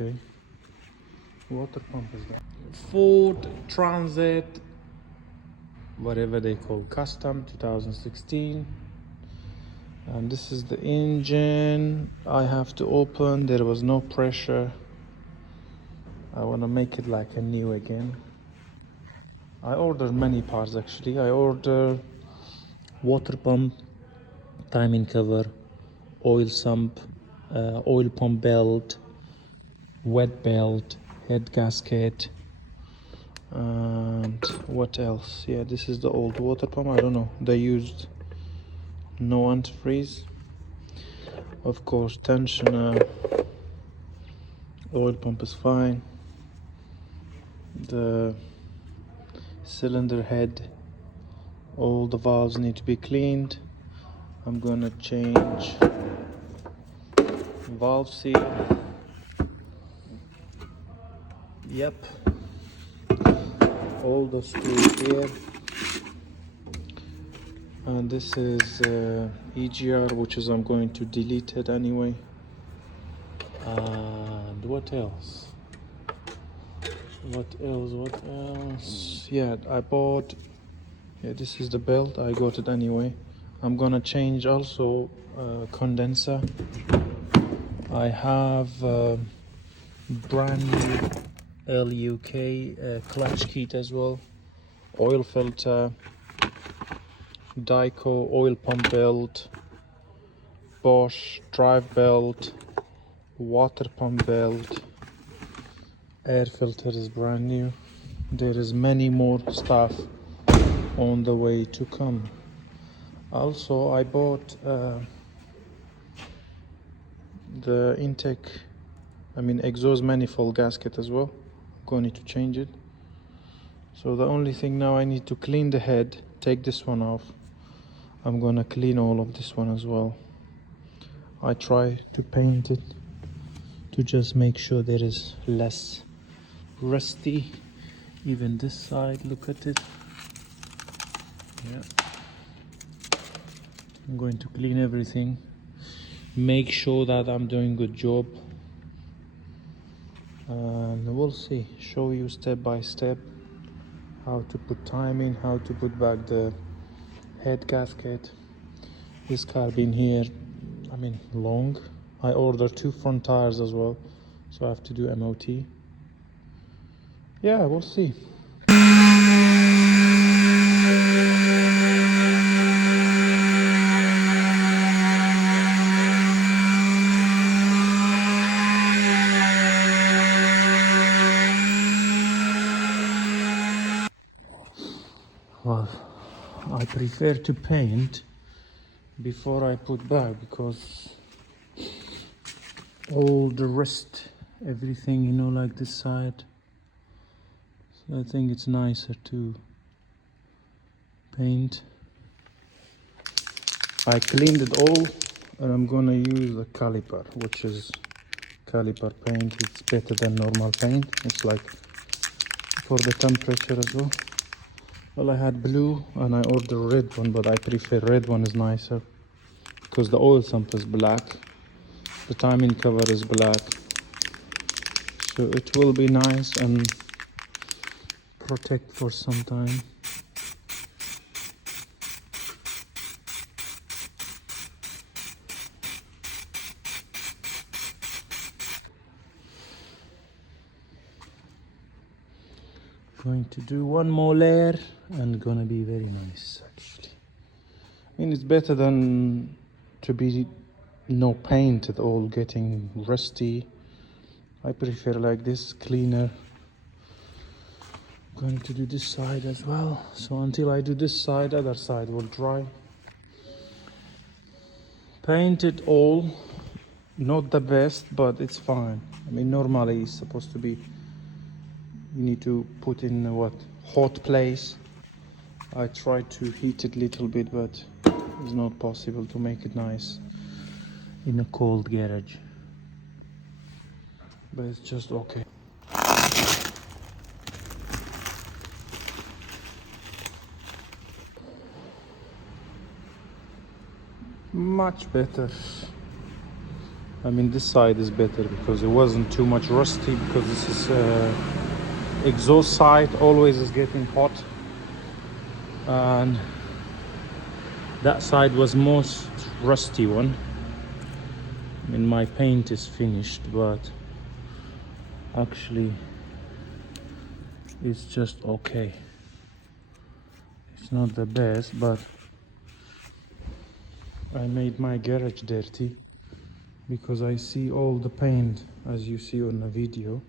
Okay. Water pump is there. Ford Transit, whatever they call, custom 2016. And this is the engine. I have to open, there was no pressure. I want to make it like a new again. I ordered many parts actually. I ordered water pump, timing cover, oil sump, oil pump belt, wet belt, head gasket, and what else? Yeah, this is the old water pump. I don't know, they used no antifreeze. Of course, tensioner, oil pump is fine. The cylinder head, all the valves need to be cleaned. I'm gonna change valve seal. Yep, all the screws here. And this is EGR, which is I'm going to delete it anyway. And what else? What else? Yeah, I bought, yeah, this is the belt. I got it anyway. I'm gonna change also condenser. I have brand new LUK clutch kit as well, oil filter, Dyco oil pump belt, Bosch drive belt, water pump belt, air filter is brand new. There is many more stuff on the way to come. Also, I bought the intake, exhaust manifold gasket as well. I'm going to change it. So the only thing now, I need to clean the head, take this one off. I'm gonna clean all of this one as well. I try to paint it to just make sure there is less rusty. Even this side, look at it. Yeah, I'm going to clean everything, make sure that I'm doing good job, and we'll see, show you step by step how to put timing, how to put back the head gasket. This car been here, long. I ordered 2 front tires as well, so I have to do MOT. Yeah, we'll see. Well, I prefer to paint before I put back, because all the rest, everything, like this side, so I think it's nicer to paint. I cleaned it all, and I'm gonna use the caliper, which is caliper paint. It's better than normal paint. It's like for the temperature as well. Well, I had blue and I ordered red one, but I prefer red one is nicer because the oil sump is black, the timing cover is black, so it will be nice and protect for some time. Going to do one more layer and gonna be very nice actually. It's better than to be no paint at all, getting rusty. I prefer like this, cleaner. I'm going to do this side as well, so until I do this side, other side will dry. Paint it all, not the best, but it's fine. Normally it's supposed to be, you need to put in hot place. I tried to heat it a little bit, but it's not possible to make it nice in a cold garage, but it's just okay. Much better. I mean, this side is better because it wasn't too much rusty, because this is exhaust side always is getting hot, and that side was most rusty one. I mean, my paint is finished, but actually it's just okay. It's not the best, but I made my garage dirty because I see all the paint, as you see on the video,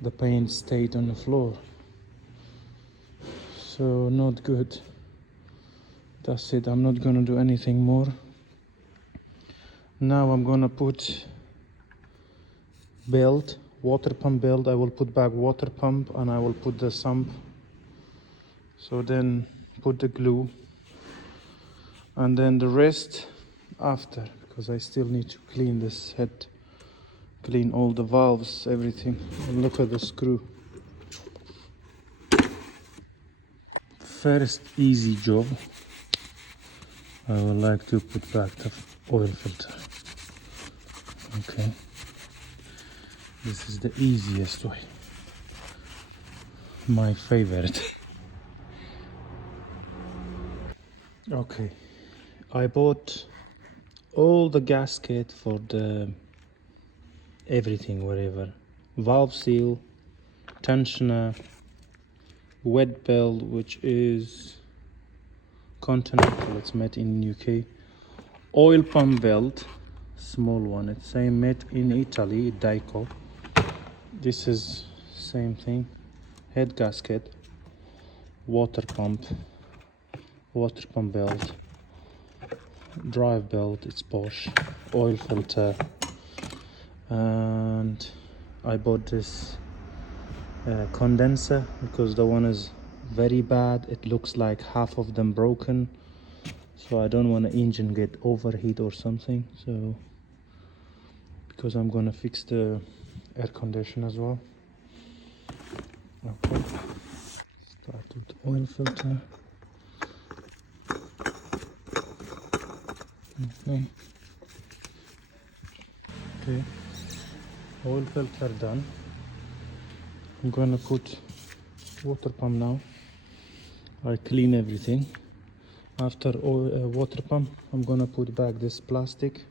the paint stayed on the floor, so not good. That's it, I'm not gonna do anything more. Now I'm gonna put belt, water pump belt. I will put back water pump, and I will put the sump. So then put the glue, and then the rest after, because I still need to clean this head, clean all the valves, everything. And look at the screw. First easy job, I would like to put back the oil filter. Okay, this is the easiest way, my favorite. Okay, I bought all the gasket for the everything, whatever, valve seal, tensioner, wet belt, which is Continental, it's made in UK, oil pump belt, small one, it's same made in Italy, Daico. This is same thing, head gasket, water pump belt, drive belt, it's Bosch, oil filter, and I bought this condenser because the one is very bad. It looks like half of them broken, so I don't want the engine get overheat or something. So because I'm gonna fix the air conditioner as well. Okay, start with oil filter. Okay, oil filter done. I'm gonna put water pump now. I clean everything. After water pump, I'm gonna put back this plastic.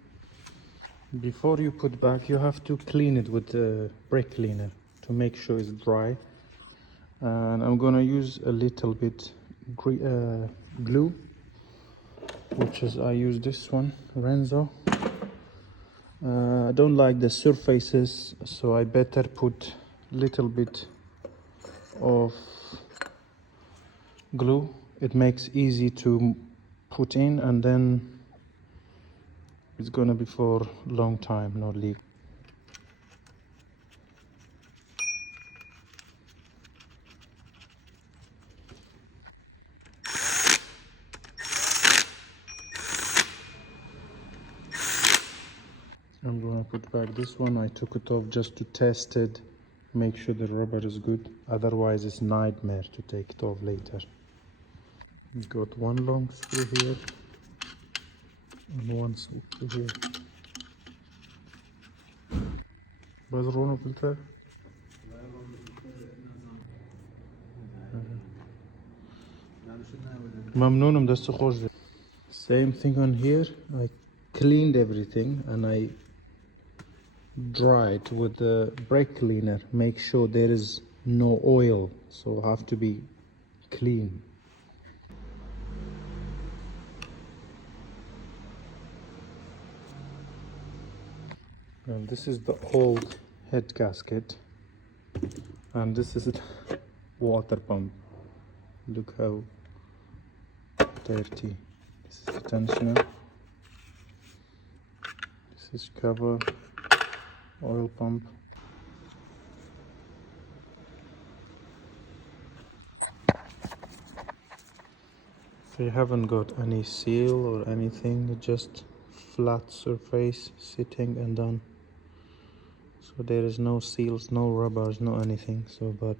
Before you put back, you have to clean it with the brake cleaner to make sure it's dry. And I'm gonna use a little bit glue, which is, I use this one, Renzo. I don't like the surfaces, so I better put little bit of glue. It makes easy to put in, and then it's gonna be for long time, no leak. I'm gonna put back this one. I took it off just to test it, make sure the rubber is good. Otherwise it's nightmare to take it off later. Got one long screw here and one screw here. بزرونه filter. ممنونم دست خوش. Same thing on here. I cleaned everything and I dried with the brake cleaner. Make sure there is no oil, so have to be clean. And this is the old head gasket, and this is the water pump. Look how dirty. This is the tensioner. This is cover, oil pump. They haven't got any seal or anything, just flat surface sitting and done. So there is no seals, no rubbers, no anything. So but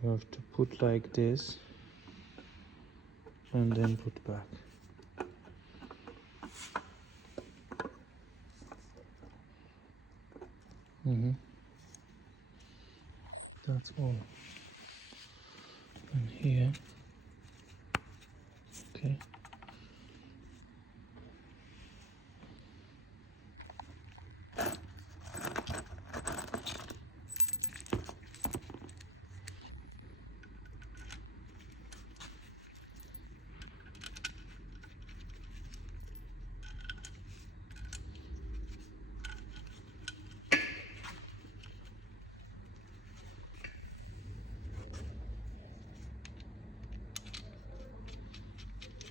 you have to put like this and then put back. That's all in here. Okay.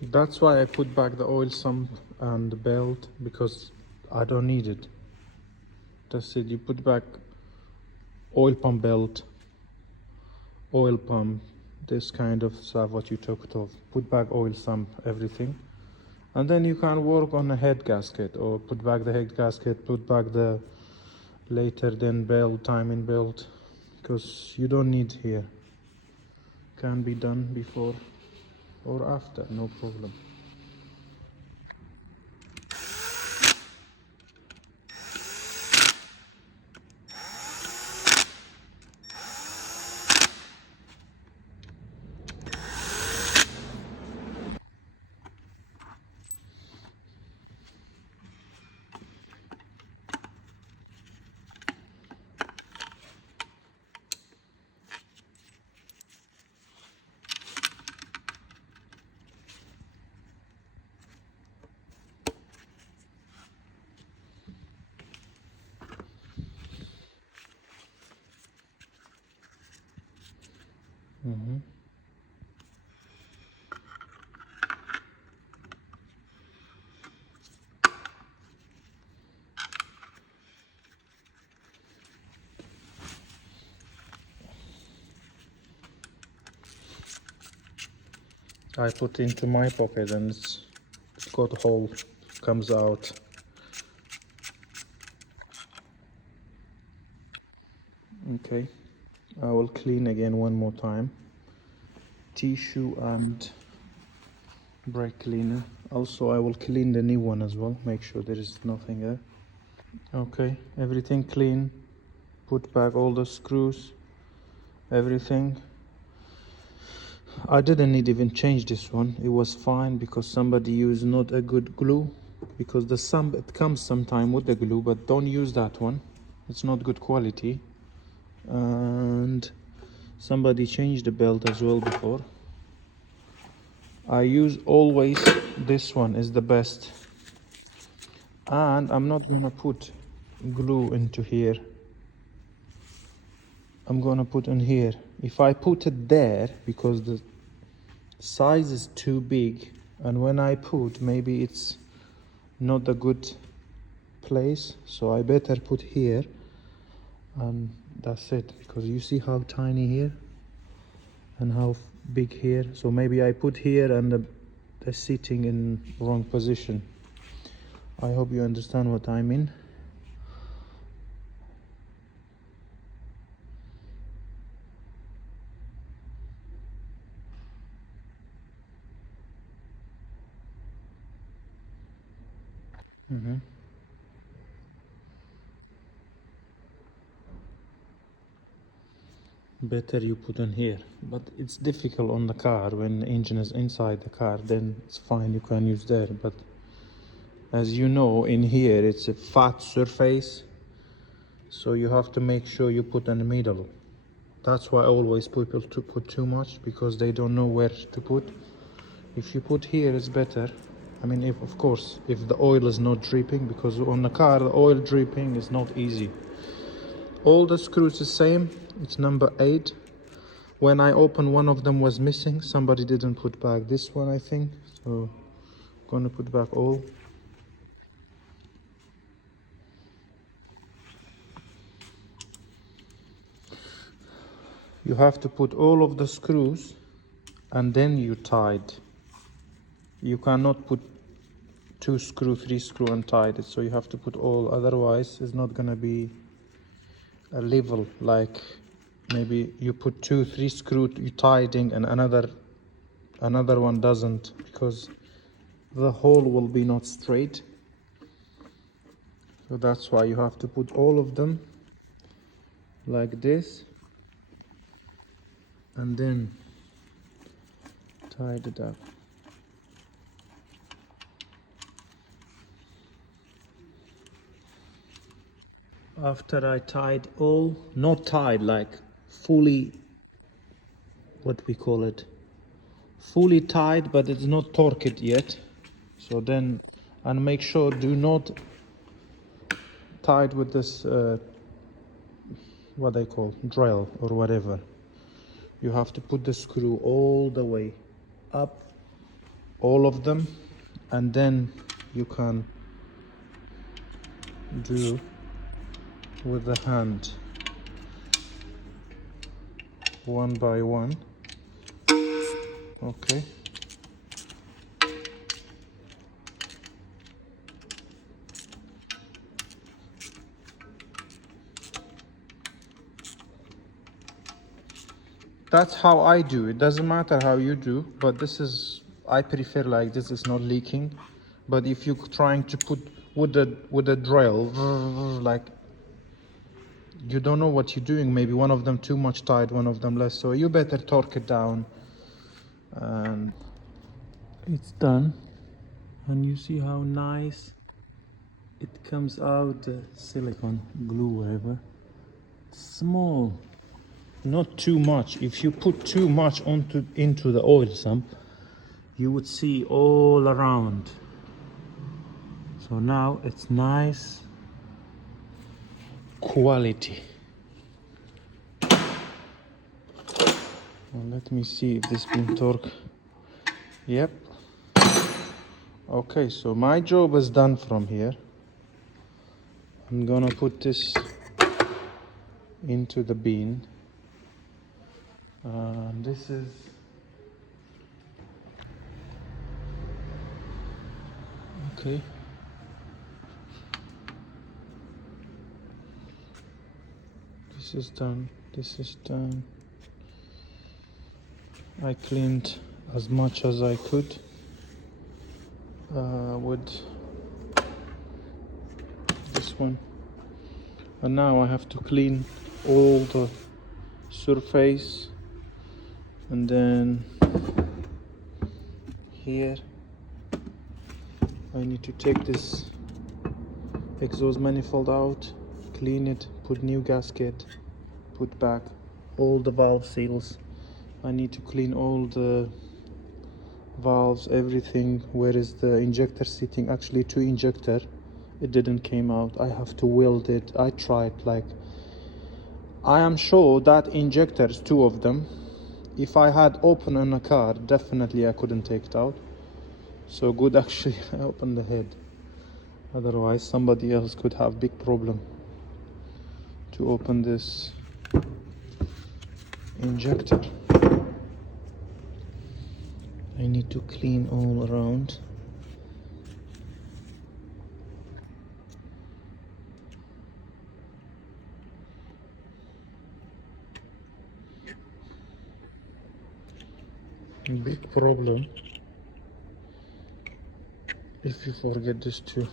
That's why I put back the oil sump and the belt, because I don't need it. That's it. You put back oil pump belt, oil pump, this kind of stuff what you took off. Put back oil sump, everything. And then you can work on a head gasket, or put back the head gasket, put back the later then belt, timing belt, because you don't need here. Can be done before or after, no problem. I put into my pocket and it's got a hole, comes out. Okay, I will clean again one more time. Tissue and brake cleaner. Also, I will clean the new one as well, make sure there is nothing there. Okay, everything clean. Put back all the screws, everything. I didn't need even change this one. It was fine because somebody used not a good glue. Because it comes sometime with the glue, but don't use that one. It's not good quality. And somebody changed the belt as well before. I use always this one is the best. And I'm not gonna put glue into here. I'm gonna put in here. If I put it there, because the size is too big, and when I put, maybe it's not a good place, so I better put here, and that's it. Because you see how tiny here and how big here, so maybe I put here and the sitting in wrong position. I hope you understand what I mean. Better you put in here, but it's difficult on the car. When the engine is inside the car, then it's fine, you can use there. But as you know, in here it's a fat surface, so you have to make sure you put in the middle. That's why I always people to put too much, because they don't know where to put. If you put here, it's better. I mean, if of course, if the oil is not dripping, because on the car the oil dripping is not easy. All the screws the same, it's number 8. When I opened, one of them was missing. Somebody didn't put back this one, I think. So I'm gonna put back all. You have to put all of the screws and then you tied. You cannot put 2 screw, 3 screw and tied it. So you have to put all, otherwise it's not gonna be a level. Like maybe you put 2, 3 screw, you tidying, and another one doesn't, because the hole will be not straight. So that's why you have to put all of them like this, and then tied it up. After I tied all, not tied, like fully, what we call it, fully tied, but it's not torqued yet. So then, and make sure do not tie it with this what they call drill or whatever. You have to put the screw all the way up, all of them, and then you can do with the hand one by one. Okay. That's how I do. It doesn't matter how you do, but this is, I prefer like this, is not leaking. But if you're trying to put with a drill, like you don't know what you're doing, maybe one of them too much tight, one of them less, so you better torque it down. And it's done, and you see how nice it comes out, silicone glue, whatever. Small, not too much. If you put too much into the oil sump, you would see all around. So now it's nice quality. Well, let me see if this been torque. Yep. Okay, so my job is done from here. I'm gonna put this into the bin. This is okay. This is done. This is done. I cleaned as much as I could with this one, and now I have to clean all the surface, and then here I need to take this exhaust manifold out, clean it, put new gasket, put back all the valve seals. I need to clean all the valves, everything. Where is the injector sitting? Actually, two injector, it didn't came out. I have to weld it. I tried, like, I am sure that injectors, two of them, if I had open in a car, definitely I couldn't take it out. So good actually I opened the head, otherwise somebody else could have big problem to open this injector. I need to clean all around. Big problem if you forget this too.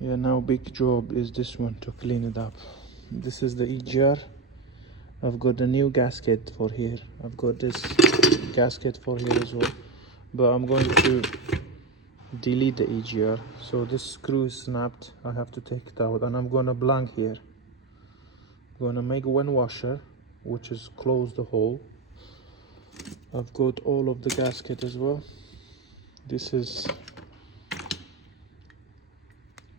Yeah, now big job is this one, to clean it up. This is the EGR. I've got a new gasket for here. I've got this gasket for here as well, but I'm going to delete the EGR. So this screw is snapped. I have to take it out, and I'm gonna blank here. I'm gonna make one washer, which is close the hole. I've got all of the gasket as well. This is,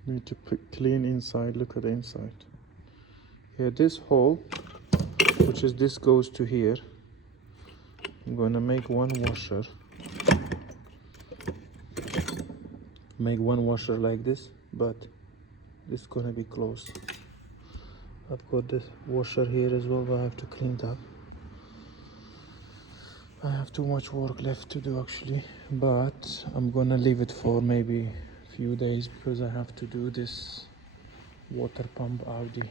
need to clean inside. Look at the inside here. This hole, which is this, goes to here. I'm gonna make one washer, make one washer like this, but this is gonna be closed. I've got this washer here as well, but I have to clean it up. I have too much work left to do actually, but I'm gonna leave it for maybe a few days because I have to do this water pump Audi.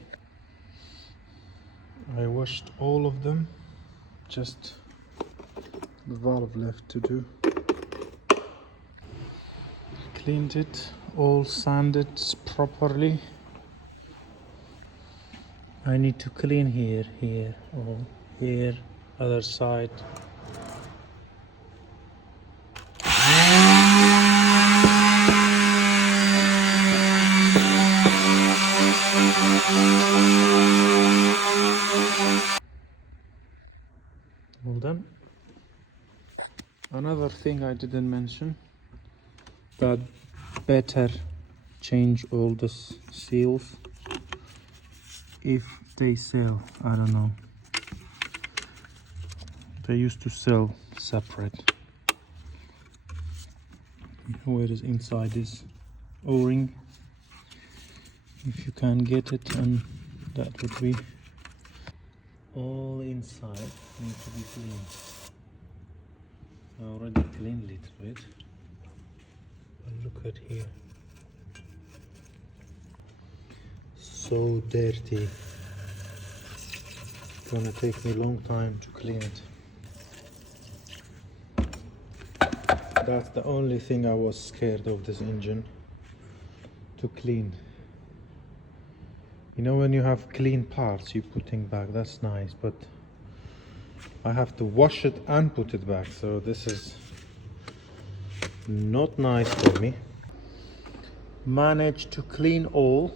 I washed all of them, just the valve left to do. Cleaned it, all sanded properly. I need to clean here, here, or here, other side. All done. Another thing I didn't mention, that better change all the seals if they sell. I don't know, they used to sell separate. Where is inside this o-ring, if you can get it, and that would be all inside need to be cleaned. I already cleaned a little bit, but look at here, so dirty. It's gonna take me a long time to clean it. That's the only thing I was scared of this engine, to clean. You know, when you have clean parts you putting back, that's nice, but I have to wash it and put it back, so this is not nice for me. Managed to clean all,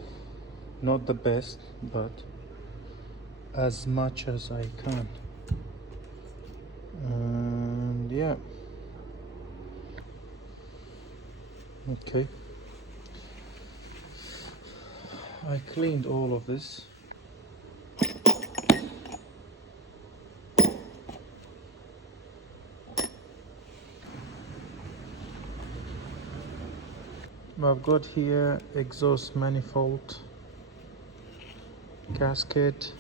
not the best, but as much as I can. And yeah, okay, I cleaned all of this. I've got here exhaust manifold, gasket,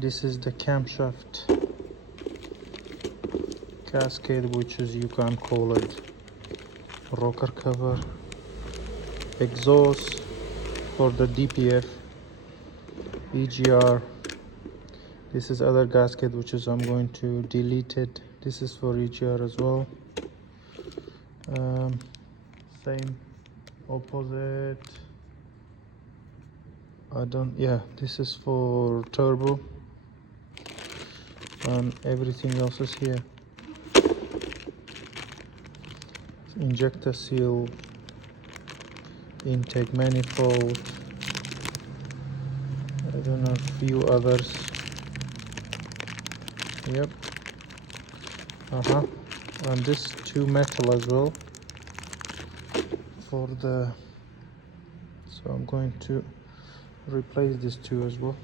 this is the camshaft gasket, which is, you can call it rocker cover, exhaust for the DPF, EGR. This is other gasket, which is I'm going to delete it. This is for EGR as well. Same opposite. This is for turbo, and everything else is here. Injector seal, intake manifold, I don't know, a few others. Yep. And this two metal as well for the, so I'm going to replace these two as well.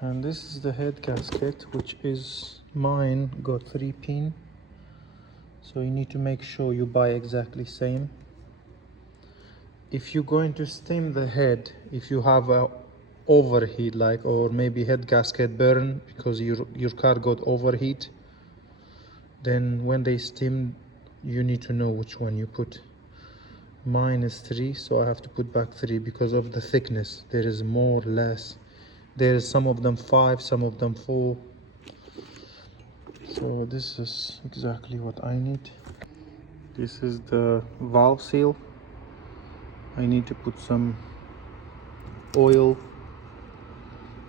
And this is the head gasket, which is mine, got 3 pin, so you need to make sure you buy exactly same. If you're going to stem the head, if you have a overheat, like, or maybe head gasket burn because your car got overheat, then when they stem you need to know which one you put. Mine is 3, so I have to put back 3 because of the thickness. There is more, less, there is some of them 5, some of them 4. So this is exactly what I need. This is the valve seal. I need to put some oil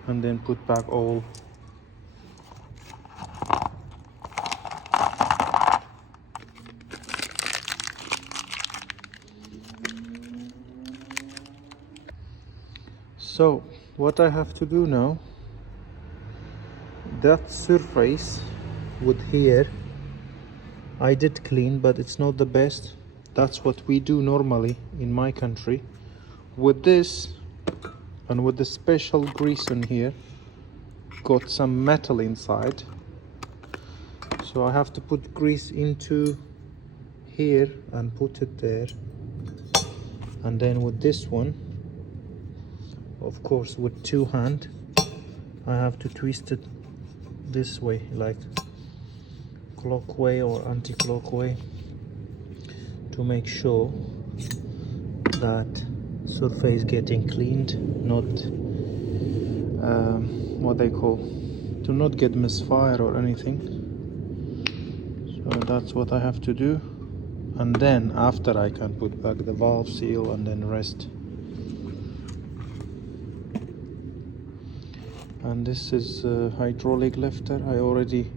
and then put back all. So what I have to do now, that surface with here I did clean, but it's not the best. That's what we do normally in my country. With this and with the special grease in here, got some metal inside, so I have to put grease into here and put it there. And then with this one, of course with 2 hands, I have to twist it this way, like clockwise or anti-clockwise, to make sure that surface getting cleaned, not what they call, to not get misfire or anything. So that's what I have to do, and then after I can put back the valve seal and then rest. And this is a hydraulic lifter. I already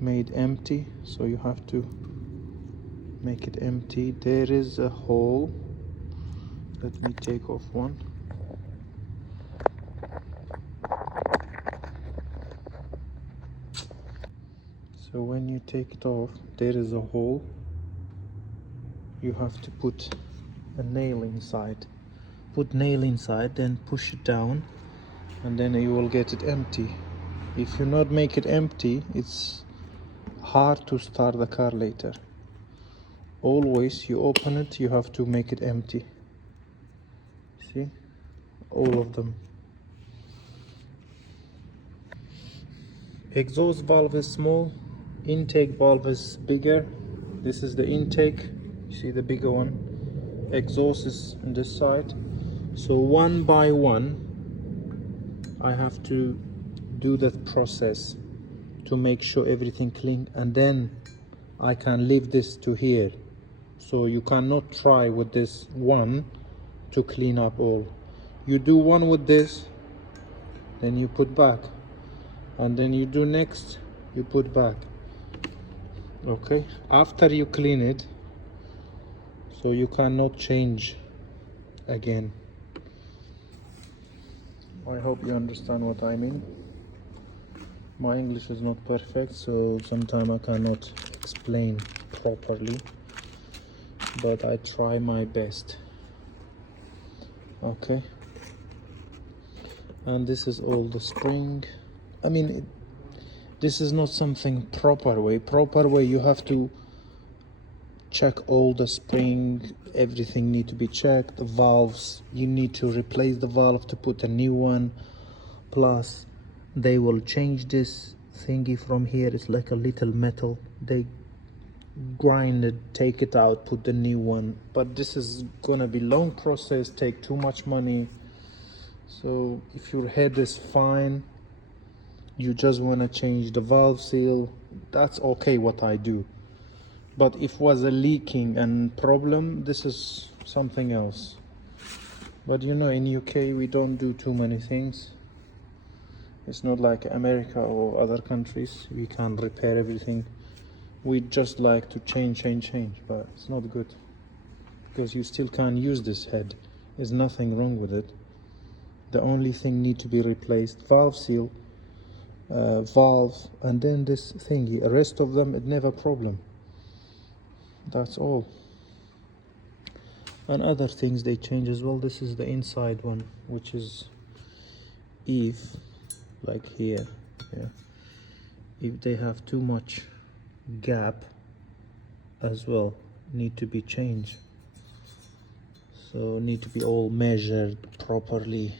made empty, so you have to make it empty. There is a hole. Let me take off one. So when you take it off, there is a hole. You have to put a nail inside. Put nail inside, then push it down, and then you will get it empty. If you not make it empty, it's hard to start the car later. Always you open it, you have to make it empty. See, all of them. Exhaust valve is small, intake valve is bigger. This is the intake, you see the bigger one. Exhaust is on this side. So one by one I have to do that process to make sure everything clean, and then I can leave this to here. So you cannot try with this one to clean up all. You do one with this, then you put back, and then you do next, you put back. Okay, after you clean it, so you cannot change again. I hope you understand what I mean. My English is not perfect, so sometimes I cannot explain properly, but I try my best. Okay, and this is all the spring. I mean, this is not something proper way. You have to check all the spring, everything need to be checked. The valves, you need to replace the valve to put a new one. Plus they will change this thingy from here. It's like a little metal. They grind it, take it out, put the new one. But this is gonna be long process, take too much money. So if your head is fine, you just want to change the valve seal, that's okay what I do. But if was a leaking and problem, this is something else. But you know, in UK we don't do too many things. It's not like America or other countries, we can repair everything. We just like to change, but it's not good, because you still can't use this head. There's nothing wrong with it. The only thing need to be replaced, valve seal, valve, and then this thingy. The rest of them, it never problem. That's all. And other things they change as well. This is the inside one, which is if, like here, yeah, if they have too much gap as well, need to be changed. So need to be all measured properly.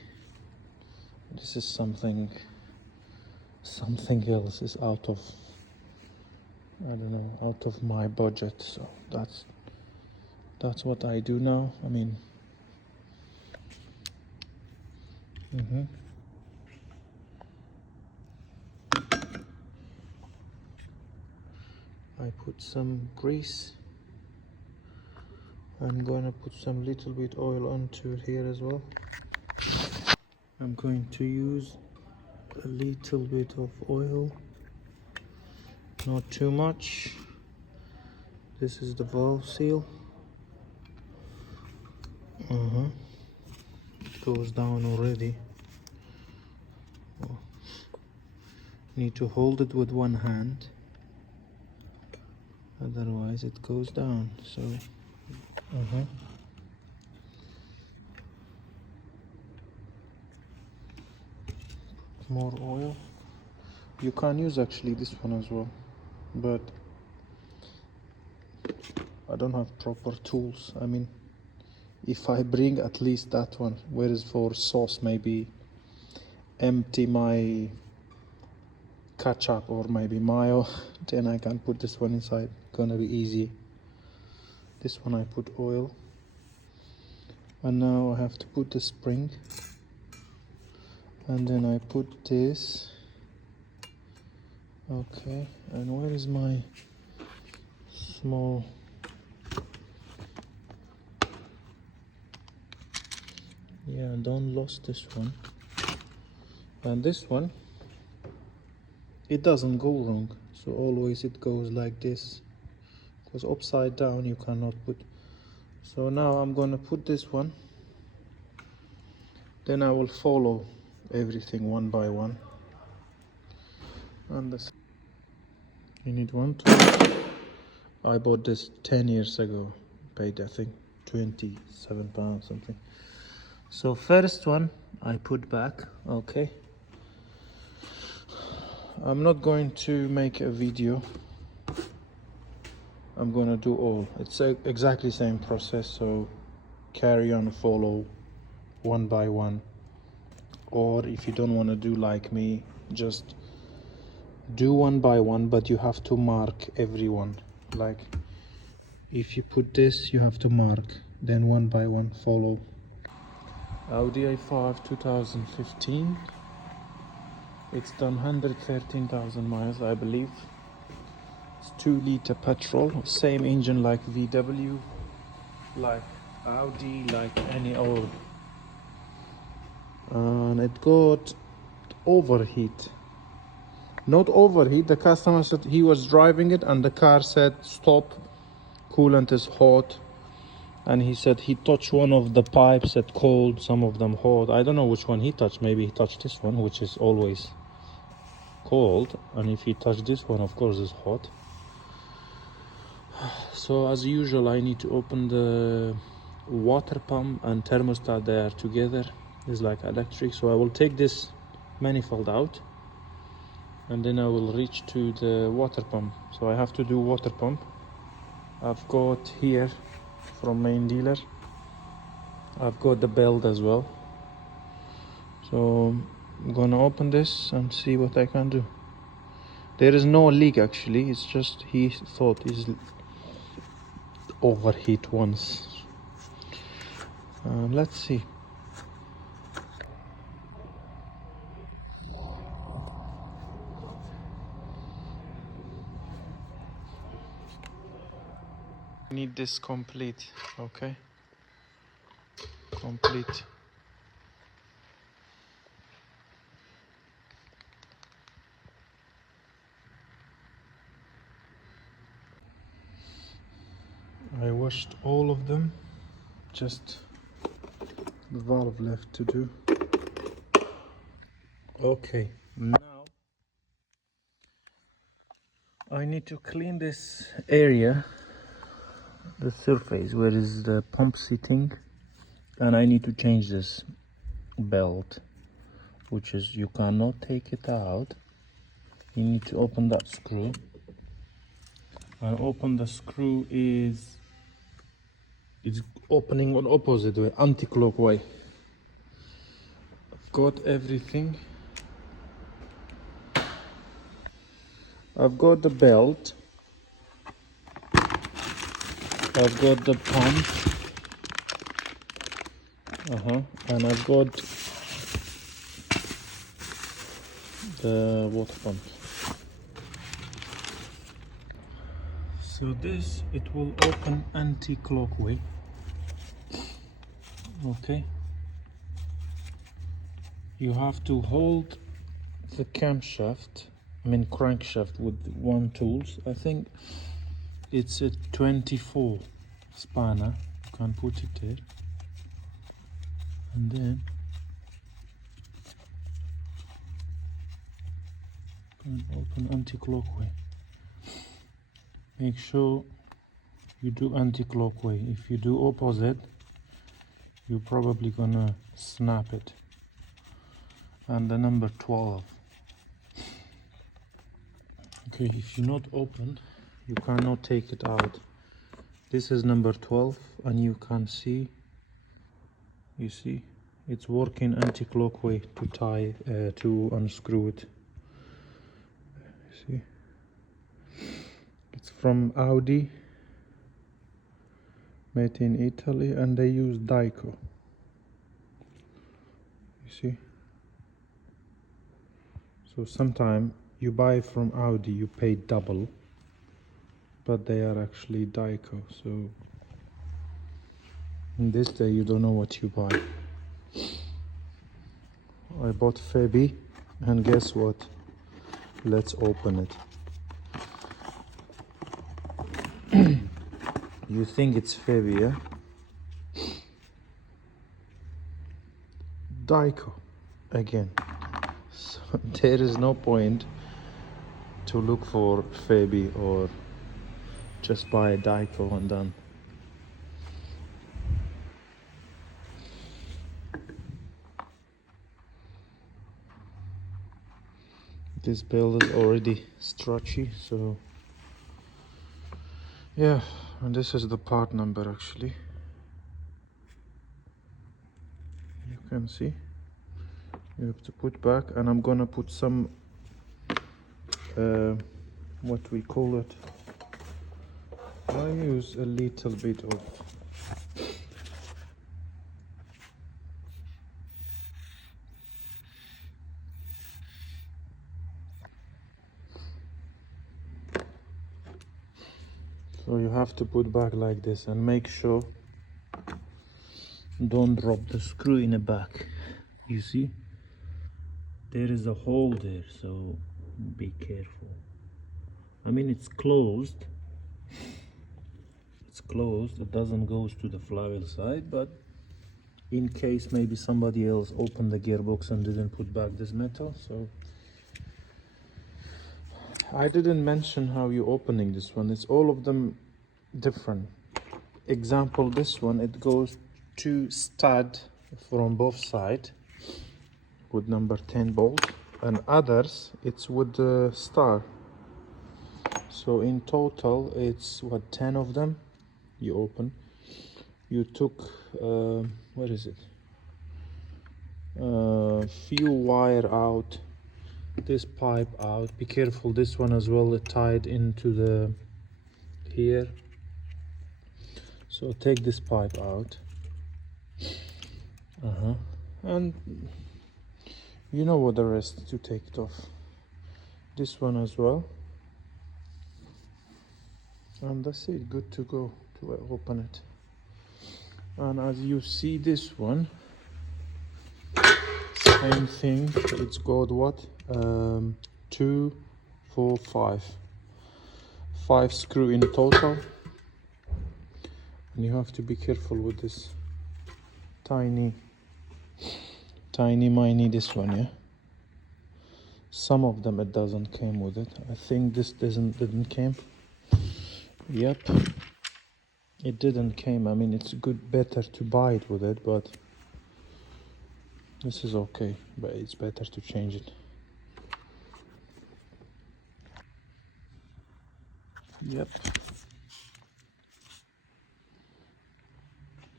This is something else, is out of, I don't know, out of my budget. So that's what I do now. I mean, I put some grease. I'm gonna put some little bit oil onto here as well. I'm going to use a little bit of oil, not too much. This is the valve seal. It goes down already. Need to hold it with one hand, otherwise it goes down. So more oil. You can use actually this one as well, but I don't have proper tools. I mean, if I bring at least that one, where is for sauce, maybe empty my ketchup or maybe mayo, then I can put this one inside. Gonna be easy. This one I put oil, and now I have to put the spring, and then I put this. Okay, and where is my small, yeah, don't lose this one. And this one, it doesn't go wrong, so always it goes like this, because upside down you cannot put. So now I'm gonna put this one, then I will follow everything one by one. And this, you need one tool. I bought this 10 years ago, paid I think £27 something. So first one I put back. Okay, I'm not going to make a video, I'm gonna do all. It's exactly same process, so carry on, follow one by one. Or if you don't want to do like me, just do one by one, but you have to mark every one. Like if you put this, you have to mark, then one by one follow. Audi A5 2015. It's done 113,000 miles, I believe. It's 2-liter petrol, same engine like VW, like Audi, like any old. And it got overheat. Not overheat, the customer said he was driving it and the car said stop, coolant is hot. And he said he touched one of the pipes at cold, some of them hot. I don't know which one he touched. Maybe he touched this one, which is always cold, and if he touched this one, of course it's hot. So as usual, I need to open the water pump and thermostat. They are together, it's like electric. So I will take this manifold out and then I will reach to the water pump. So I have to do water pump. I've got here from main dealer, I've got the belt as well. So I'm gonna open this and see what I can do. There is no leak actually, it's just he thought he's overheat once. Let's see. Need this complete, okay? Complete. I washed all of them, just the valve left to do. Okay, now I need to clean this area, the surface where is the pump sitting, and I need to change this belt, which is you cannot take it out. You need to open that screw, and open the screw is it's opening on opposite way, anti-clockwise. I've got everything. I've got the belt, I've got the pump, and I've got the water pump. So this, it will open anti-clockwise. Okay, you have to hold the camshaft, crankshaft with one tools. I think it's a 24 spanner. You can put it there, and then you can open anti-clockwise. Make sure you do anti-clockwise. If you do opposite, you're probably gonna snap it. And the number 12. Okay, if you're not open, you cannot take it out. This is number 12, and you can see, you see, it's working anti-clockwise to tie, to unscrew it. See, it's from Audi, made in Italy, and they use Dico. You see, so sometimes you buy from Audi, you pay double, but they are actually Dico. So in this day you don't know what you buy. I bought Febi, And guess what? Let's open it. You think it's Febby, yeah? Dyco again. So there is no point to look for Febby, or just buy a Dyco and done. This build is already stretchy, so yeah. And this is the part number, actually. You can see you have to put back, and I'm gonna put some what we call it, I use a little bit of so you have to put back like this, and make sure don't drop the screw in the back. You see there is a hole there, so be careful. I mean, it's closed, it doesn't go to the flywheel side, but in case maybe somebody else opened the gearbox and didn't put back this metal. So I didn't mention how you opening this one. It's all of them different. Example, this one, it goes to stud from both sides with number 10 bolt, and others it's with the star. So in total it's what, 10 of them you open. You took what is it, few wire out, this pipe out. Be careful, this one as well, it tied into the here. So take this pipe out, and you know what, the rest to take it off. This one as well, and that's it, good to go to open it. And as you see, this one, same thing, it's got what, 2, 4, 5 screw in total. And you have to be careful with this tiny mini, this one, yeah. Some of them it doesn't came with it. I think this didn't came. Yep, it didn't came. I mean, it's better to buy it with it, but this is okay, but it's better to change it. Yep.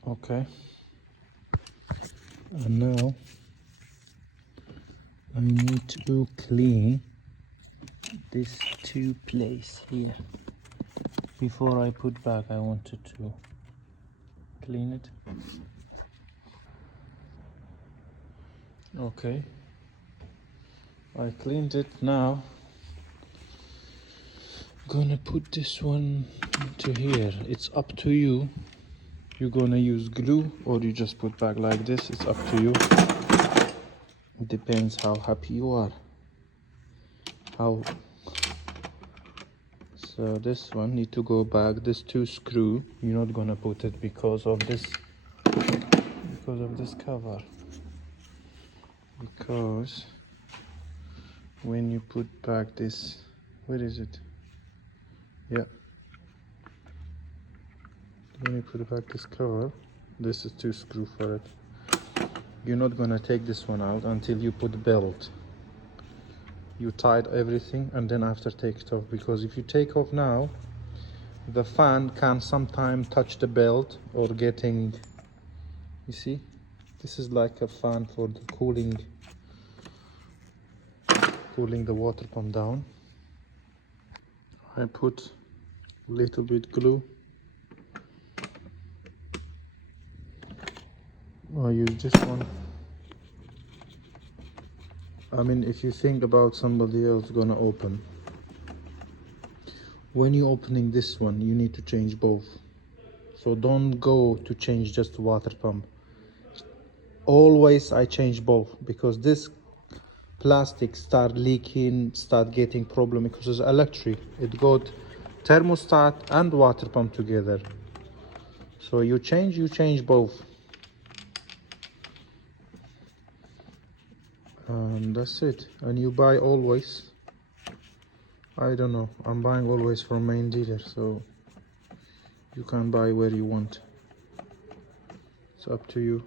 Okay. And now I need to clean this two place here. Before I put back, I wanted to clean it. Okay, I cleaned it. Now gonna put this one to here. It's up to you. You're gonna use glue or you just put back like this. It's up to you. It depends how happy you are. So this one need to go back. This two screw, you're not gonna put it because of this cover. Because when you put back this, where is it? Yeah. When you put back this cover, this is two screw for it. You're not gonna take this one out until you put the belt. You tied everything and then after take it off, because if you take off now, the fan can sometimes touch the belt or getting, you see, this is like a fan for the cooling the water pump down. I put a little bit glue. I use this one. I mean, if you think about somebody else gonna open, when you're opening this one, you need to change both. So don't go to change just the water pump. Always I change both, because this plastic start leaking, start getting problem because it's electric. It got thermostat and water pump together. So you change both. And that's it. And you buy always, I don't know, I'm buying always from main dealer, so you can buy where you want. It's up to you.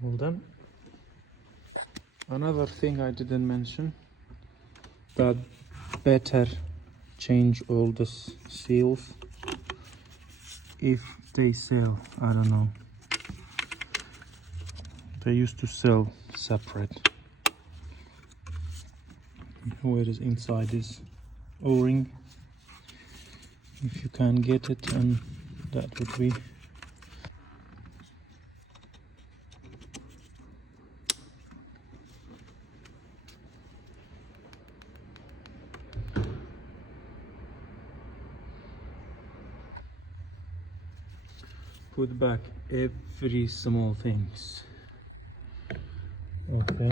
Well done. Another thing I didn't mention, that better change all the seals if they sell. I don't know, they used to sell separate. Where is inside is o-ring, if you can get it, and that would be put back every small things. Okay.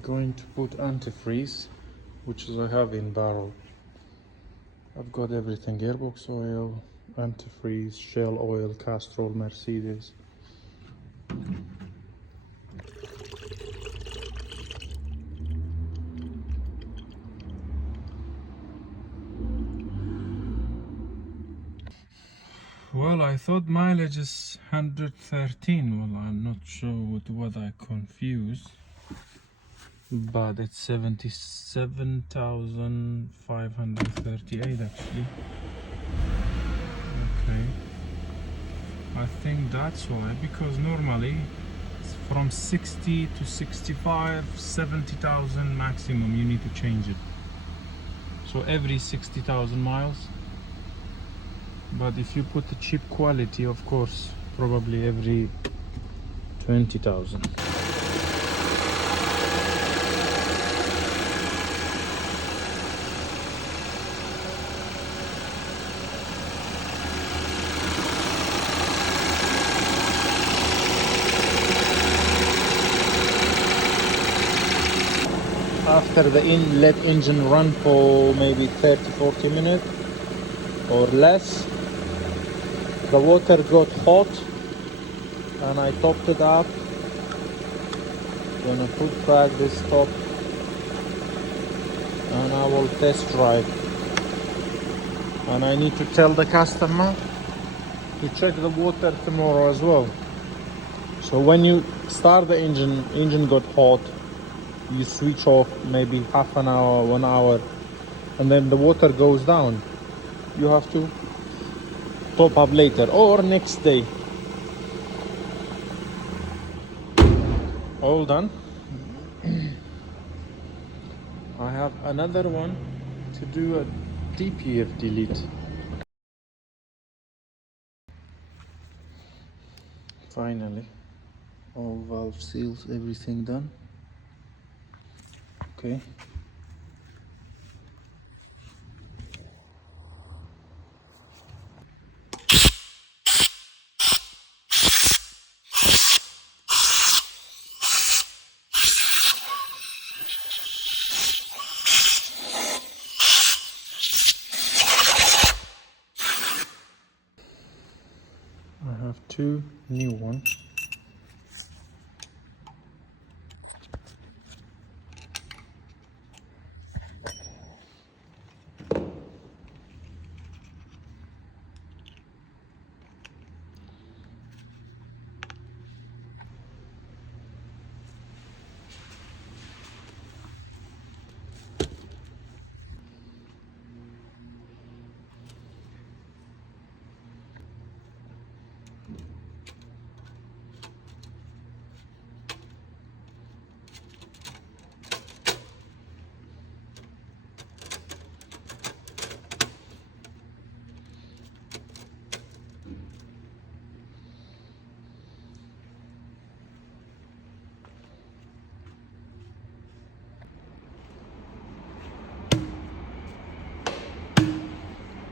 Going to put antifreeze, which is I have in barrel. I've got everything: gearbox oil, antifreeze, shell oil, Castrol, Mercedes. Well, I thought mileage is 113. Well, I'm not sure with what I confused, but it's 77,538 actually. Okay, I think that's why, because normally it's from 60 to 65, 70,000 maximum you need to change it. So every 60,000 miles. But if you put the cheap quality, of course, probably every 20,000. After the let engine run for maybe 30-40 minutes or less, the water got hot and I topped it up. Gonna put back this top and I will test drive. And I need to tell the customer to check the water tomorrow as well. So when you start the engine got hot, you switch off maybe half an hour, 1 hour, and then the water goes down. You have to top up later or next day. All done. I have another one to do a DPF delete. Finally, all valve seals, everything done. Okay. I have two new ones.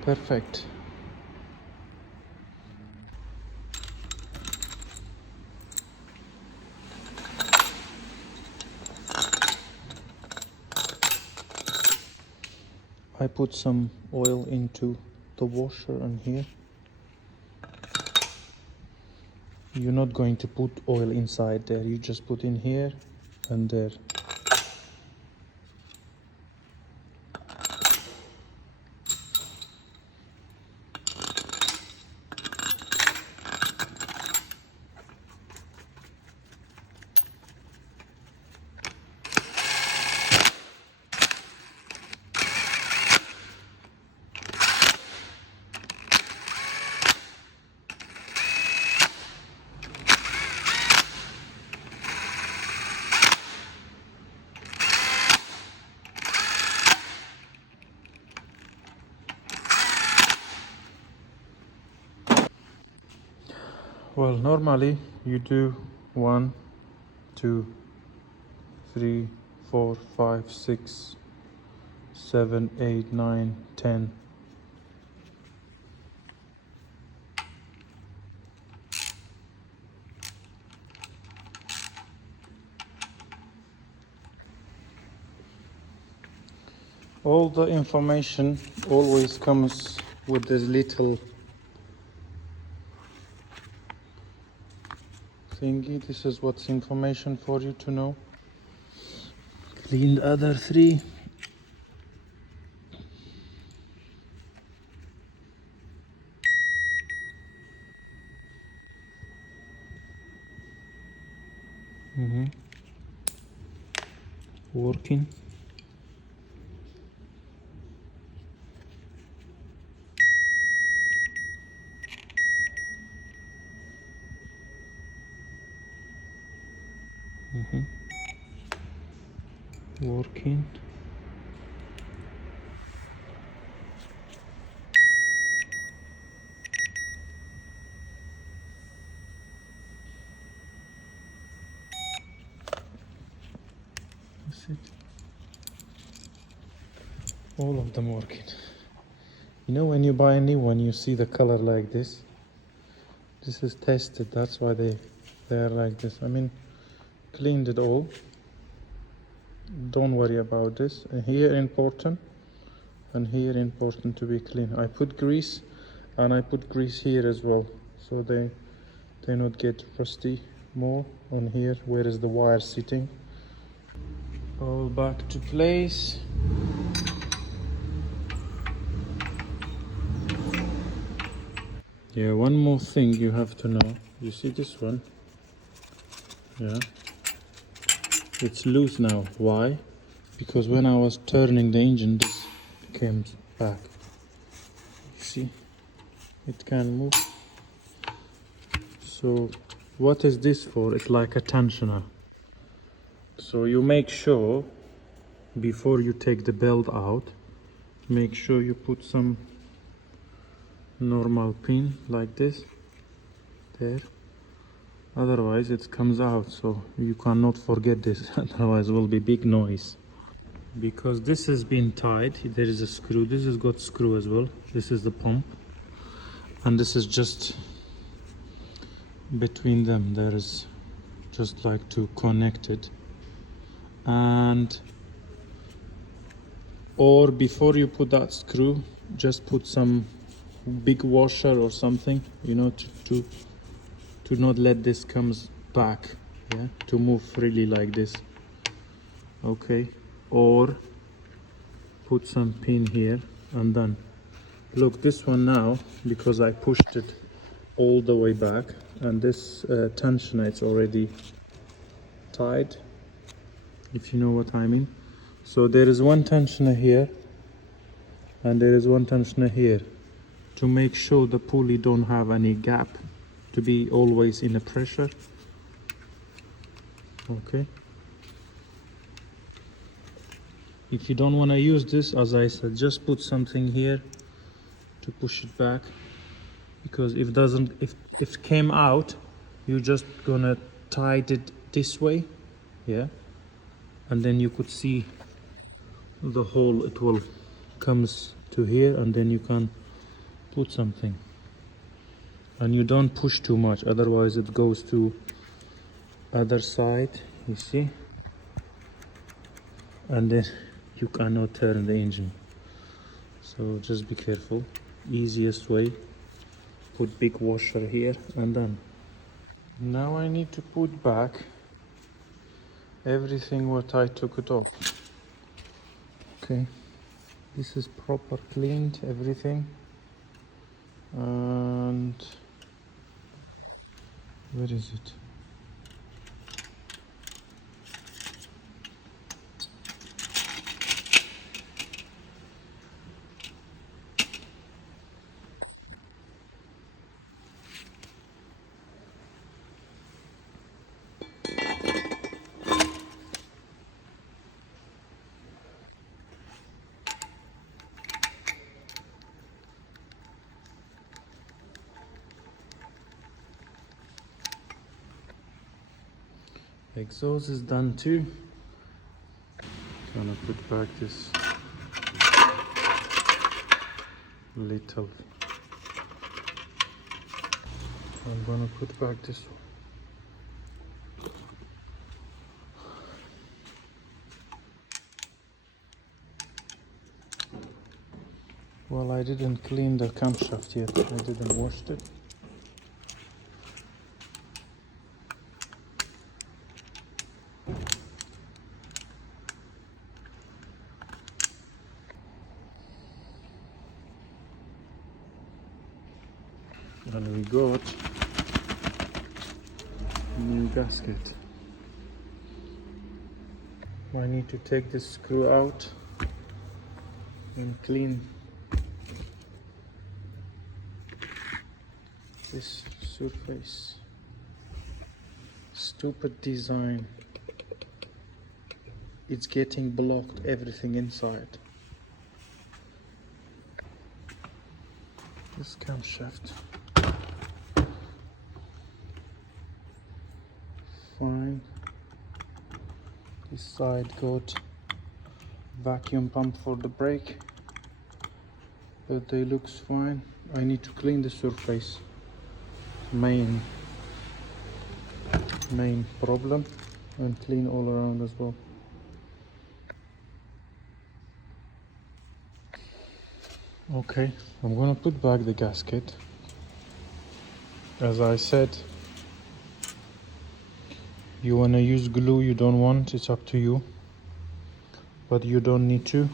Perfect. I put some oil into the washer and here. You're not going to put oil inside there, you just put in here and there. Well, normally you do 1, 2, 3, 4, 5, 6, 7, 8, 9, 10. All the information always comes with this little thingy. This is what's information for you to know. Clean the other 3. Working. Working. That's it. All of them working. You know, when you buy a new one, you see the color like this. This is tested, that's why they are like this. I mean, cleaned it all. Don't worry about this. Here important and here important to be clean. I put grease and I put grease here as well, so they not get rusty more on here where is the wire sitting. All back to place. Yeah, one more thing you have to know. You see this one? Yeah. It's loose now. Why? Because when I was turning the engine, this came back. You see? It can move. So, what is this for? It's like a tensioner. So you make sure, before you take the belt out, make sure you put some normal pin like this there, otherwise it comes out, so you cannot forget this. Otherwise it will be big noise. Because this has been tied, there is a screw, this has got screw as well, this is the pump, and this is just between them, there is just like to connect it. And or before you put that screw, just put some big washer or something, you know, to not let this comes back, yeah, to move freely like this. Okay, or put some pin here, and then look, this one now, because I pushed it all the way back, and this tensioner it's already tied, if you know what I mean. So there is one tensioner here and there is one tensioner here, to make sure the pulley don't have any gap, to be always in a pressure. Okay, if you don't want to use this, as I said, just put something here to push it back, because if it came out, you're just gonna tie it this way, yeah, and then you could see the hole, it will comes to here, and then you can put something, and you don't push too much, otherwise it goes to other side, you see, and then you cannot turn the engine. So just be careful. Easiest way, put big washer here and done. Now I need to put back everything what I took it off. Okay, this is proper cleaned, everything. And where is it? Exhaust is done too. Gonna put back this little. I'm gonna put back this one. Well, I didn't clean the camshaft yet. I didn't wash it. And we got new gasket. I need to take this screw out and clean this surface. Stupid design. It's getting blocked, everything inside. This camshaft. Fine. This side got vacuum pump for the brake, but they looks fine. I need to clean the surface. Main problem, and clean all around as well. Okay, I'm gonna put back the gasket. As I said, you wanna use glue, you don't want, it's up to you, but you don't need to,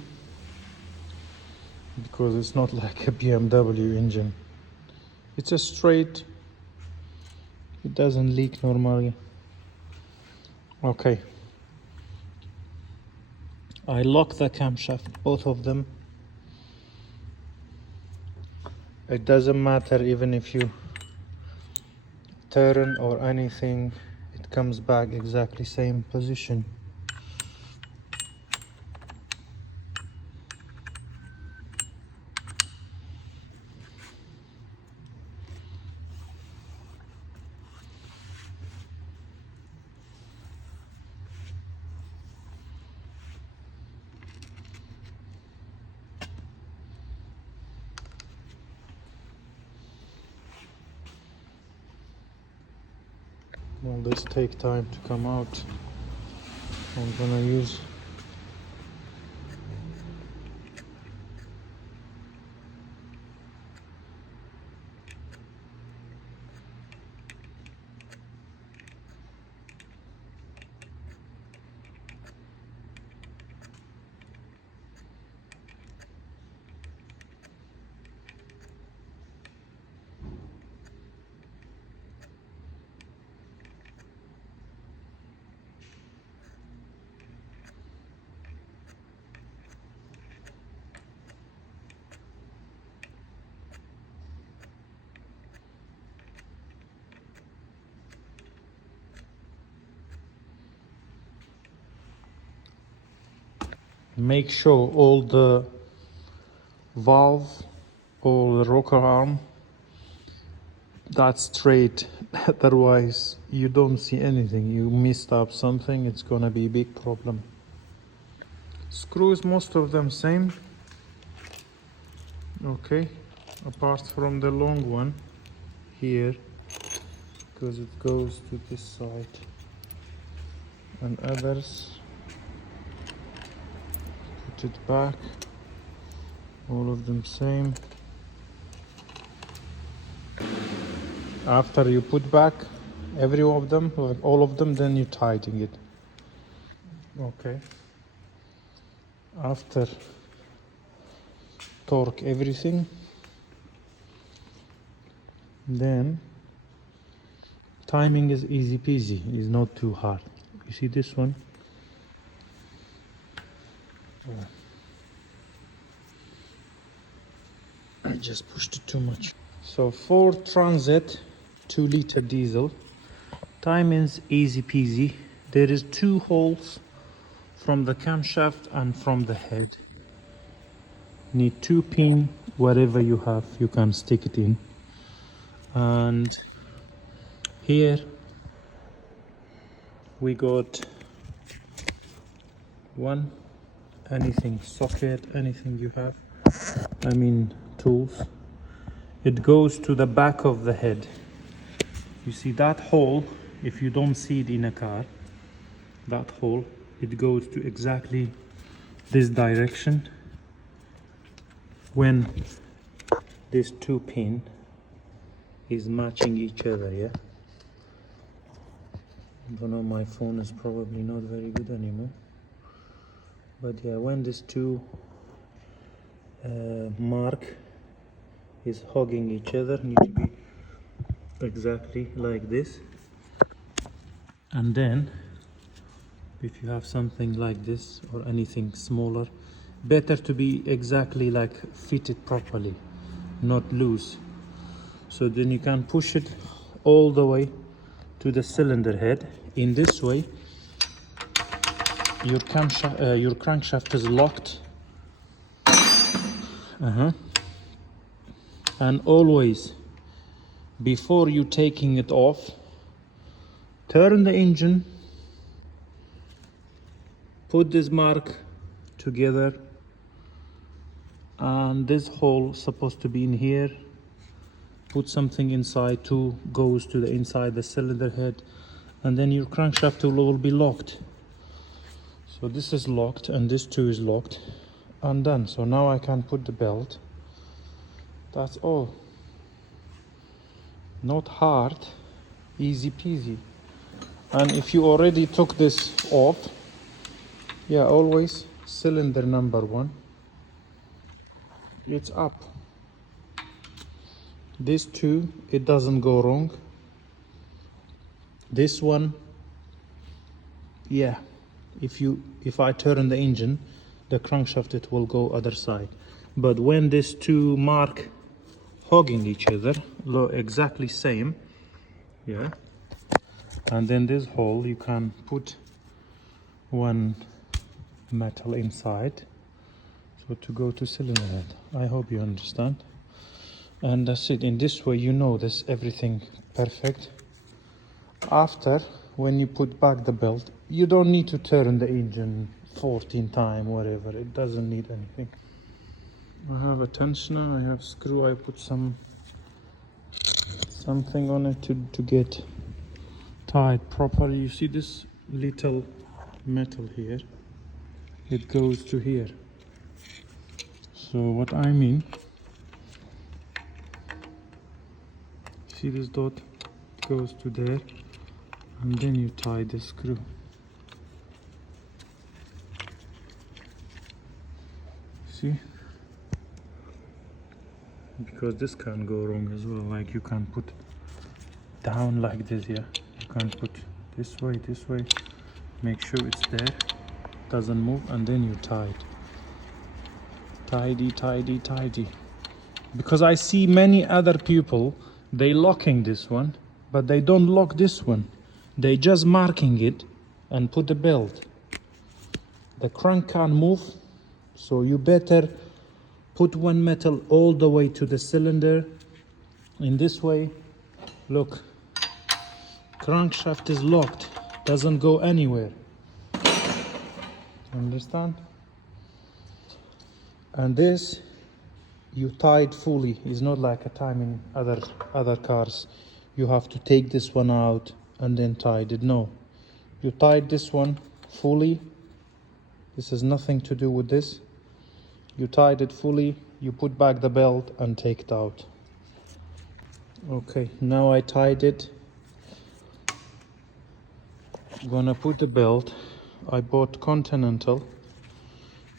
because it's not like a BMW engine. It's a straight, it doesn't leak normally. Okay, I lock the camshaft, both of them. It doesn't matter even if you turn or anything, it comes back exactly same position. Well, this take time to come out. I'm gonna use make sure all the valve, all the rocker arm, that's straight. Otherwise you don't see anything, you missed up something, it's gonna be a big problem. Screws, most of them same. Okay, apart from the long one here, because it goes to this side, and others put it back, all of them same. After you put back every one of them, like all of them, then you tighten it. Okay. After torque everything, then timing is easy peasy, it's not too hard. You see this one? I just pushed it too much. So Ford Transit 2-liter diesel, timing is easy peasy. There is 2 holes from the camshaft and from the head. Need 2 pin, whatever you have you can stick it in. And here we got one, anything socket, anything you have, I mean tools. It goes to the back of the head. You see that hole, if you don't see it in a car, that hole, it goes to exactly this direction when this 2 pin is matching each other. Yeah, I don't know, my phone is probably not very good anymore, but yeah, when this 2 mark is hugging each other, need to be exactly like this. And then if you have something like this or anything smaller, better to be exactly like fitted properly, not loose. So then you can push it all the way to the cylinder head. In this way your crankshaft is locked. And always, before you taking it off, turn the engine, put this mark together, and this hole supposed to be in here. Put something inside, 2 goes to the inside the cylinder head, and then your crankshaft will be locked. So this is locked and this 2 is locked and done. So now I can put the belt. That's all. Not hard, easy peasy. And if you already took this off, yeah, always cylinder number 1, it's up. This 2, it doesn't go wrong. This one, yeah, if I turn the engine, the crankshaft, it will go other side. But when this 2 mark hugging each other, look, exactly same, yeah, and then this hole, you can put one metal inside, so to go to cylinder head. I hope you understand. And that's it. In this way, you know this everything perfect. After, when you put back the belt, you don't need to turn the engine 14 times, whatever. It doesn't need anything. I have a tensioner, I have screw, I put something on it to get tied properly. You see this little metal here, it goes to here. So what I mean, see this dot goes to there, and then you tie the screw. See, because this can go wrong as well. Like you can put down like this, yeah, you can put this way, make sure it's there, doesn't move, and then you tie it. Tidy. Because I see many other people, they locking this one, but they don't lock this one. They just marking it and put the belt. The crank can't move, so you better put one metal all the way to the cylinder. In this way, look, crankshaft is locked, doesn't go anywhere. Understand? And this you tie it fully. It's not like a time in other cars. You have to take this one out and then tie it. No, you tied this one fully. This has nothing to do with this. You tied it fully, you put back the belt and take it out. Okay, now I tied it. I'm gonna put the belt. I bought Continental.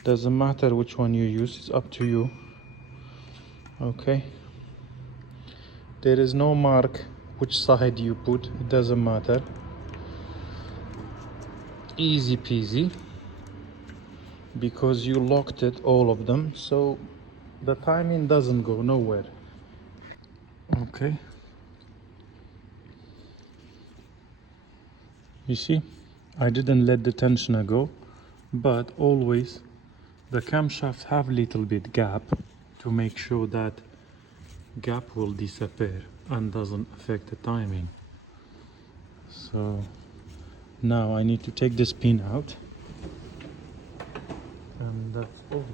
Doesn't matter which one you use, it's up to you. Okay, there is no mark which side you put, it doesn't matter. Easy peasy, because you locked it, all of them, so the timing doesn't go nowhere. Okay, you see, I didn't let the tensioner go, but always the camshafts have little bit gap to make sure that gap will disappear and doesn't affect the timing. So now I need to take this pin out, and that's all.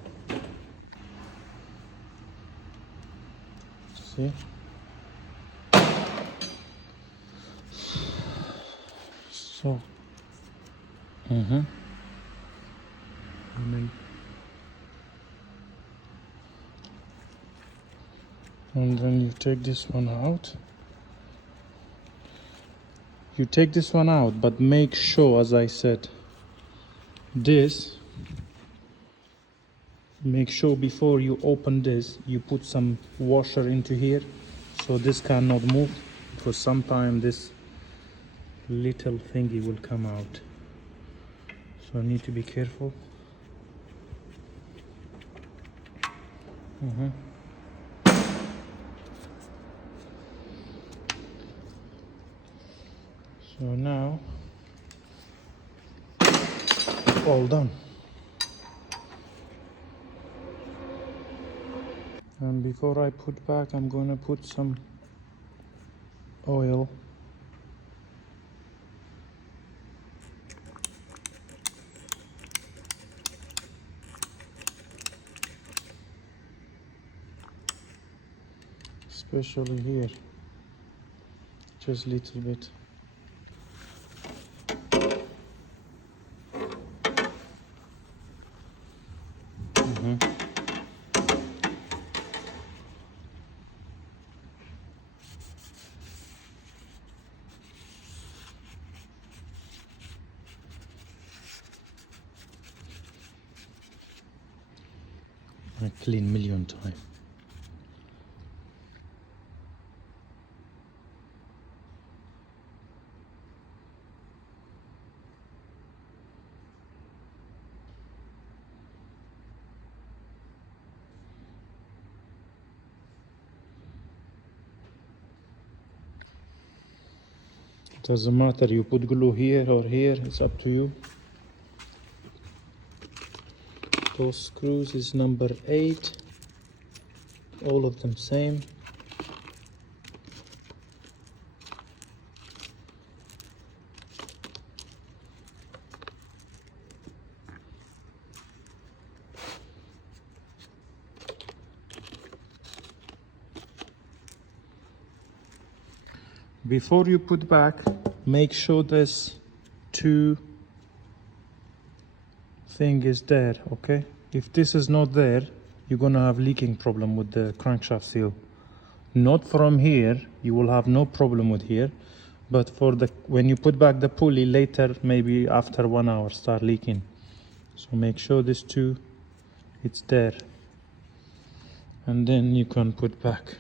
See? So and then you take this one out. You take this one out, but make sure, as I said, make sure before you open this, you put some washer into here, so this cannot move, because sometimes this little thingy will come out. So I need to be careful. So now, all done. And before I put back, I'm gonna put some oil. Especially here, just a little bit. I clean million times. Doesn't matter, you put glue here or here, it's up to you. Those screws is number 8, all of them same. Before you put back, make sure this 2 thing is there, okay? If this is not there, you're gonna have leaking problem with the crankshaft seal. Not from here, you will have no problem with here, but for the when you put back the pulley later, maybe after 1 hour, start leaking. So make sure this 2, it's there, and then you can put back.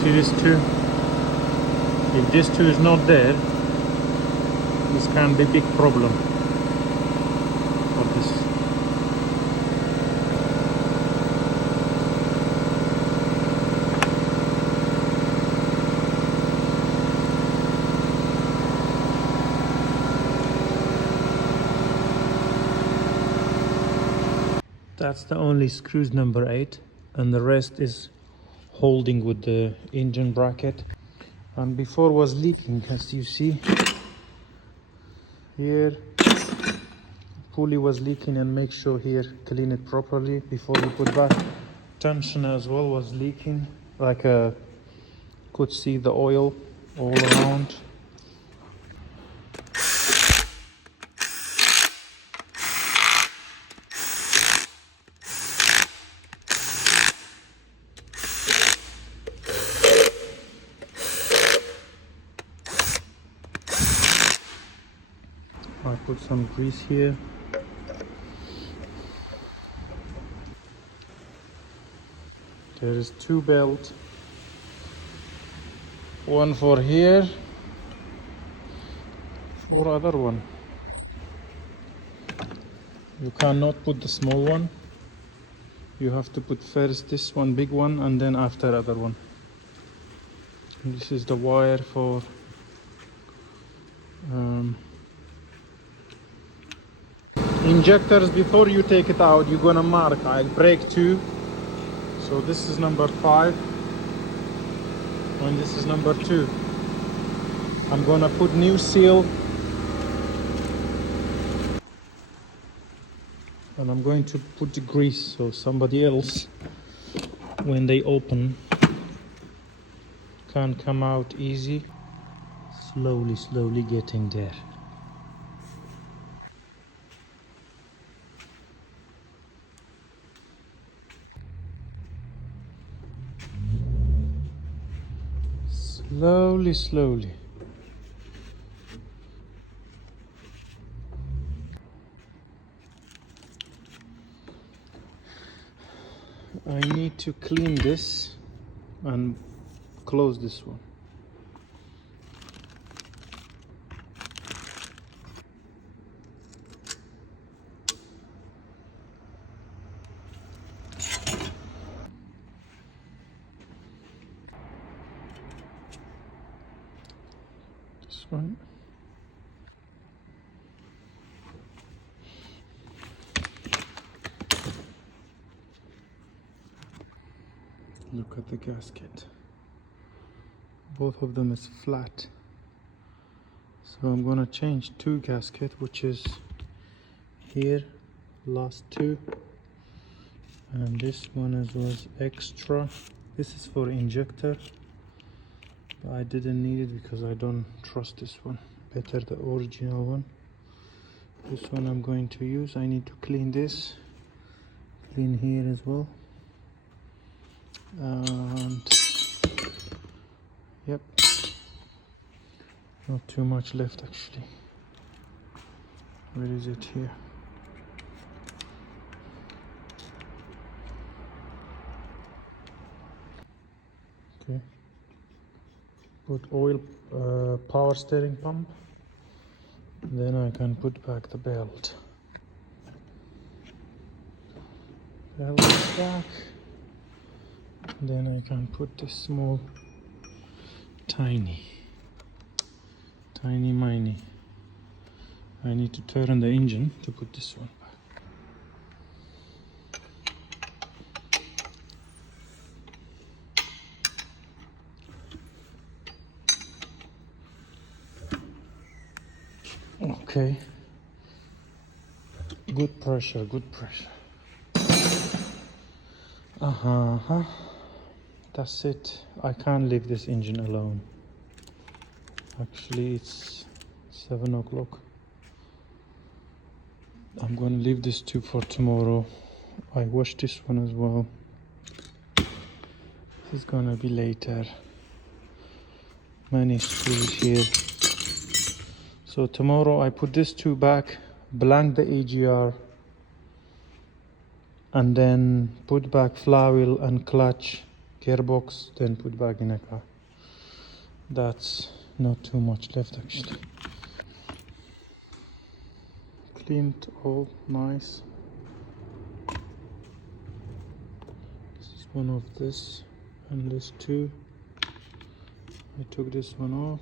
See this 2? If this 2 is not there, this can be a big problem for this. That's the only screws number 8, and the rest is holding with the engine bracket. And before was leaking, as you see here, pulley was leaking, and make sure here clean it properly before you put back. Tension as well was leaking, like could see the oil all around. I put some grease here. There is two belts, one for here or other one. You cannot put the small one. You have to put first this one, big one, and then after other one. And this is the wire for injectors. Before you take it out, you're gonna mark like brake 2. So this is number 5 and this is number 2. I'm gonna put new seal, and I'm going to put the grease so somebody else, when they open, can come out easy. Slowly getting there. Slowly. I need to clean this and close this one. This one. Look at the gasket. Both of them is flat. So I'm gonna change 2 gasket, which is here, last 2. And this one was extra. This is for injector. But I didn't need it because I don't trust this one. Better the original one. This one I'm going to use. I need to clean this. Clean here as well. And yep, not too much left actually. Where is it? Here. Okay, put oil, power steering pump, then I can put back the belt. Belt is back. Then I can put this small, tiny mini. I need to turn the engine to put this one back. Okay. Good pressure. That's it. I can't leave this engine alone. Actually, it's 7 o'clock. I'm gonna leave this tube for tomorrow. I washed this one as well. This is gonna be later. Many screws here. So tomorrow I put this tube back, blank the AGR, and then put back flywheel and clutch, gearbox, then put back in a car. That's not too much left actually. Cleaned all nice. This is one of this and this too. I took this one off.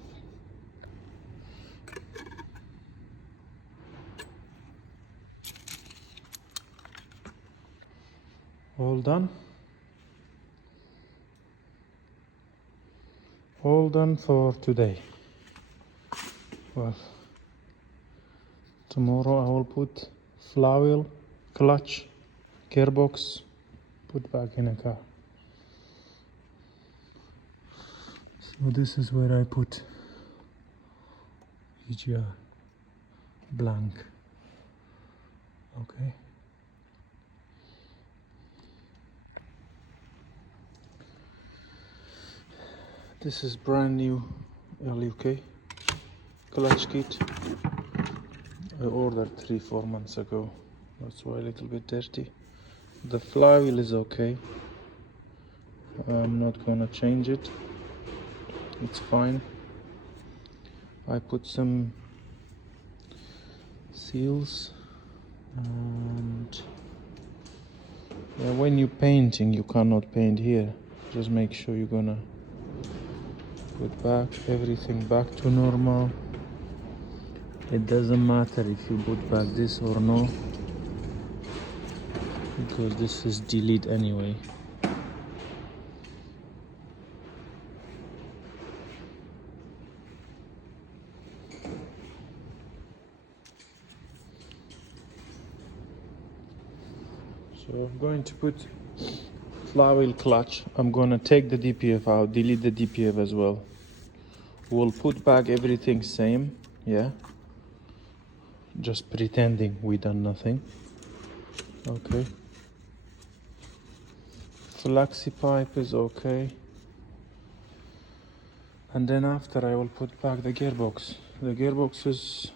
All done. All done for today. Well, tomorrow I will put flywheel, clutch, gearbox, put back in a car. So this is where I put EGR blank. Okay. This is brand new LUK clutch kit. I ordered 3-4 months ago. That's why a little bit dirty. The flywheel is okay. I'm not gonna change it. It's fine. I put some seals, and yeah, when you're painting, you cannot paint here. Just make sure you're gonna put back everything back to normal. It doesn't matter if you put back this or no, because this is delete anyway. So I'm going to put flywheel clutch. I'm gonna take the DPF out, delete the DPF as well. We'll put back everything same, yeah, just pretending we done nothing. Okay, flexi pipe is okay, and then after I will put back the gearbox. The gearbox is,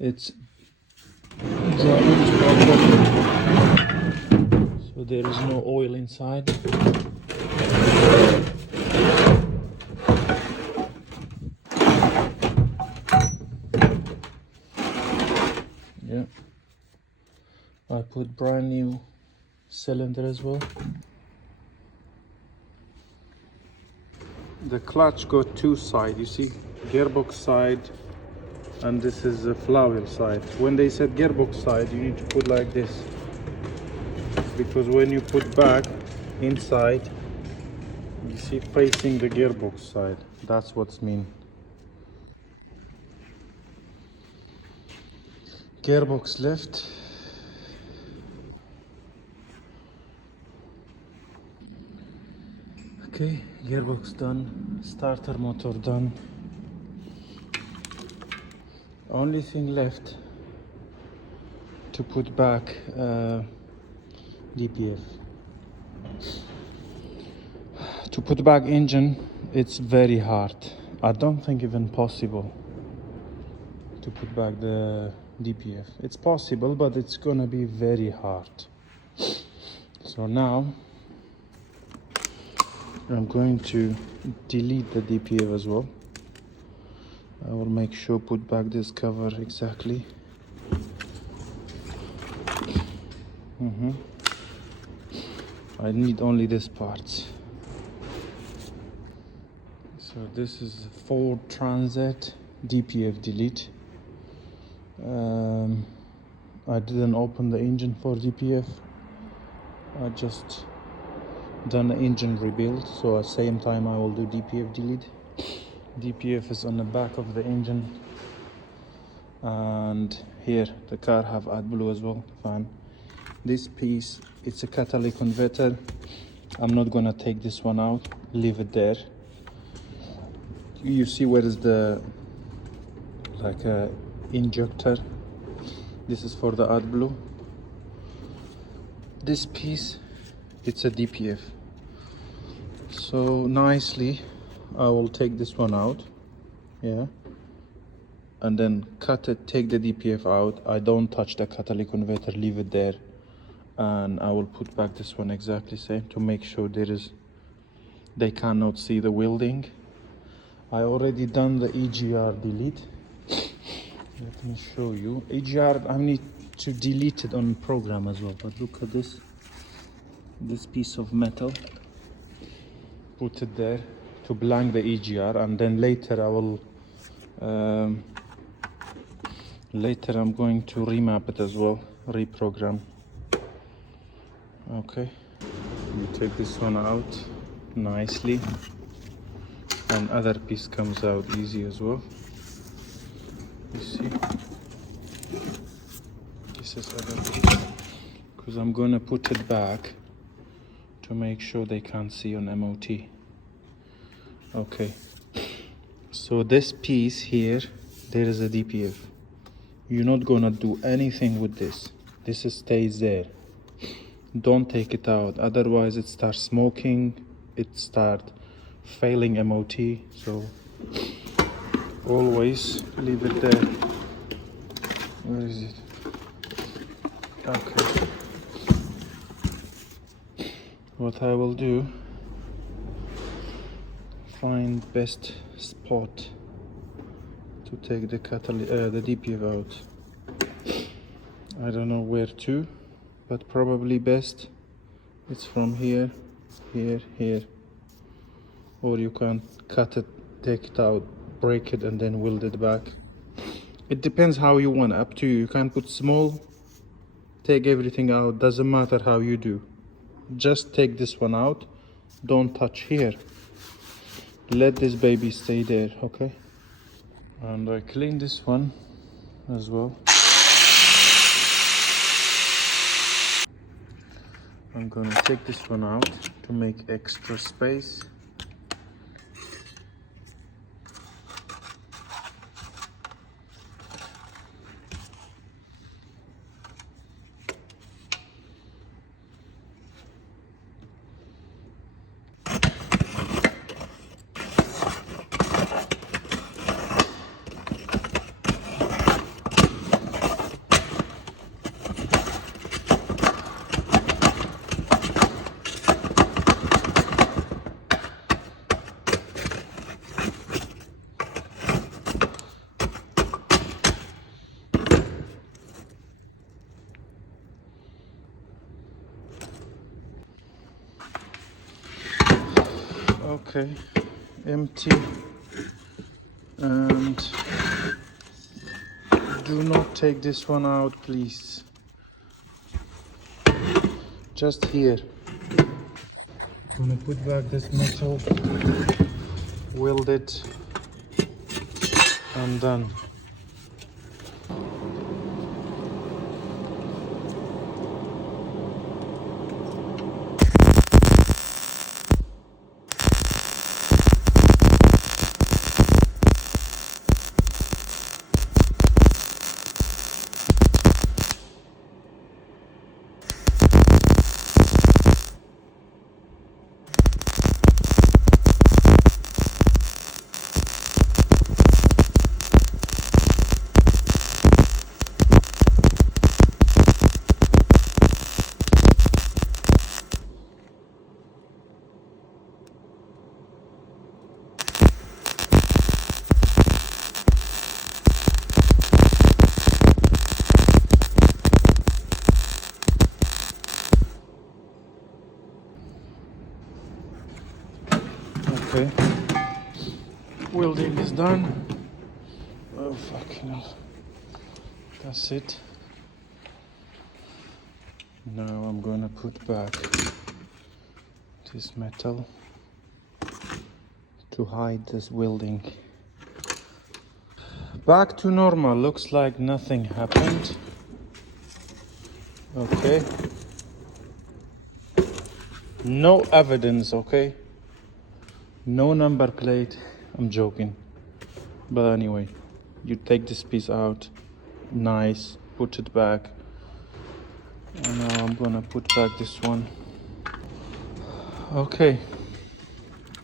it's so there is no oil inside. Yeah, I put brand new cylinder as well. The clutch got two sides, you see, gearbox side, and this is the flywheel side. When they said gearbox side, you need to put like this, because when you put back inside, you see, facing the gearbox side. That's what's mean. Gearbox left. Okay, gearbox done, starter motor done. Only thing left to put back DPF. To put back engine, it's very hard. I don't think even possible to put back the DPF. It's possible, but it's gonna be very hard. So now I'm going to delete the DPF as well. I will make sure put back this cover exactly. I need only this part. So this is Ford Transit DPF delete. I didn't open the engine for DPF. I just done the engine rebuild, so at the same time I will do DPF delete. DPF is on the back of the engine, and here the car have AdBlue as well, fan. This piece, it's a catalytic converter. I'm not gonna take this one out, leave it there. You see where is the like a injector? This is for the AdBlue. This piece, it's a DPF. So nicely I will take this one out, yeah, and then cut it, take the DPF out. I don't touch the catalytic converter, leave it there, and I will put back this one exactly same to make sure they cannot see the welding. I already done the EGR delete. Let me show you. EGR, I need to delete it on program as well, but look at this piece of metal. Put it there to blank the EGR, and then later I will later I'm going to remap it as well, reprogram. Okay, you take this one out nicely, and other piece comes out easy as well. You see, pieces because I'm gonna put it back to make sure they can't see on MOT. Okay, so this piece here, there is a DPF. You're not gonna do anything with this. This stays there. Don't take it out, otherwise it starts smoking, it starts failing MOT. So always leave it there. Where is it? Okay. What I will do, find best spot to take the the DPF out. I don't know where to, but probably best it's from here, here, here. Or you can cut it, take it out, break it, and then weld it back. It depends how you want, up to you. You can put small, take everything out, doesn't matter how you do. Just take this one out, don't touch here. Let this baby stay there, okay? And I clean this one as well. I'm gonna take this one out to make extra space. Okay, empty, and do not take this one out, please. Just here. I'm gonna put back this metal, weld it, and done. Okay, welding is done. Oh fucking hell. That's it. Now I'm gonna put back this metal to hide this welding. Back to normal, looks like nothing happened. Okay. No evidence, okay? No number plate. I'm joking. But anyway, you take this piece out. Nice. Put it back. And now I'm gonna put back this one. Okay.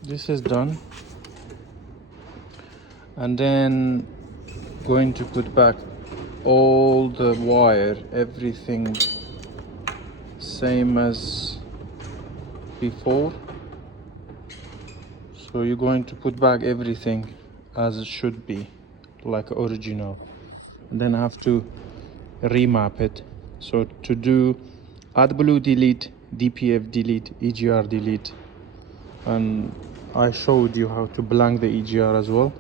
This is done. And then going to put back all the wire, everything same as before. So you're going to put back everything as it should be, like original. And then I have to remap it. So to do AdBlue delete, DPF delete, EGR delete, and I showed you how to blank the EGR as well.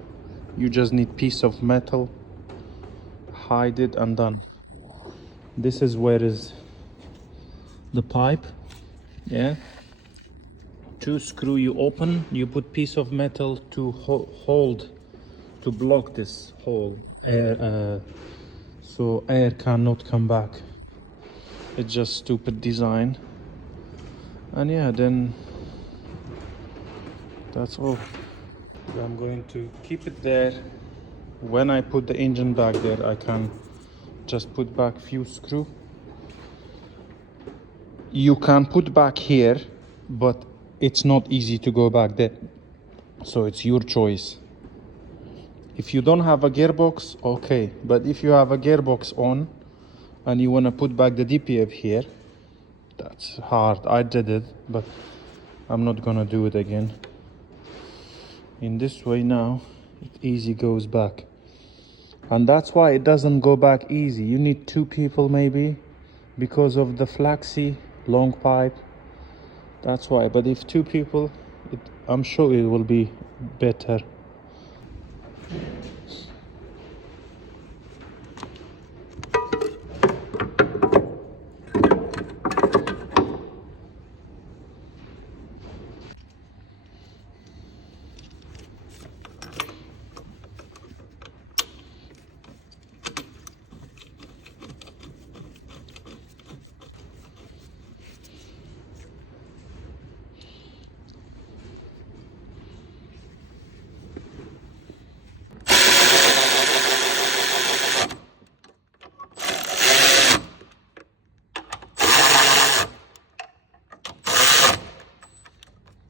You just need piece of metal, hide it, and done. This is where is the pipe, yeah. To screw you open, you put piece of metal to hold, to block this hole, air, so air cannot come back. It's just stupid design. And yeah, then that's all. I'm going to keep it there. When I put the engine back there, I can just put back few screw. You can put back here, but it's not easy to go back there, so it's your choice. If you don't have a gearbox, okay, but if you have a gearbox on and you want to put back the DPF here, that's hard. I did it, but I'm not gonna do it again. In this way now, it easy goes back. And that's why it doesn't go back easy. You need two people maybe, because of the flaxy long pipe. That's why. But if two people, I'm sure it will be better.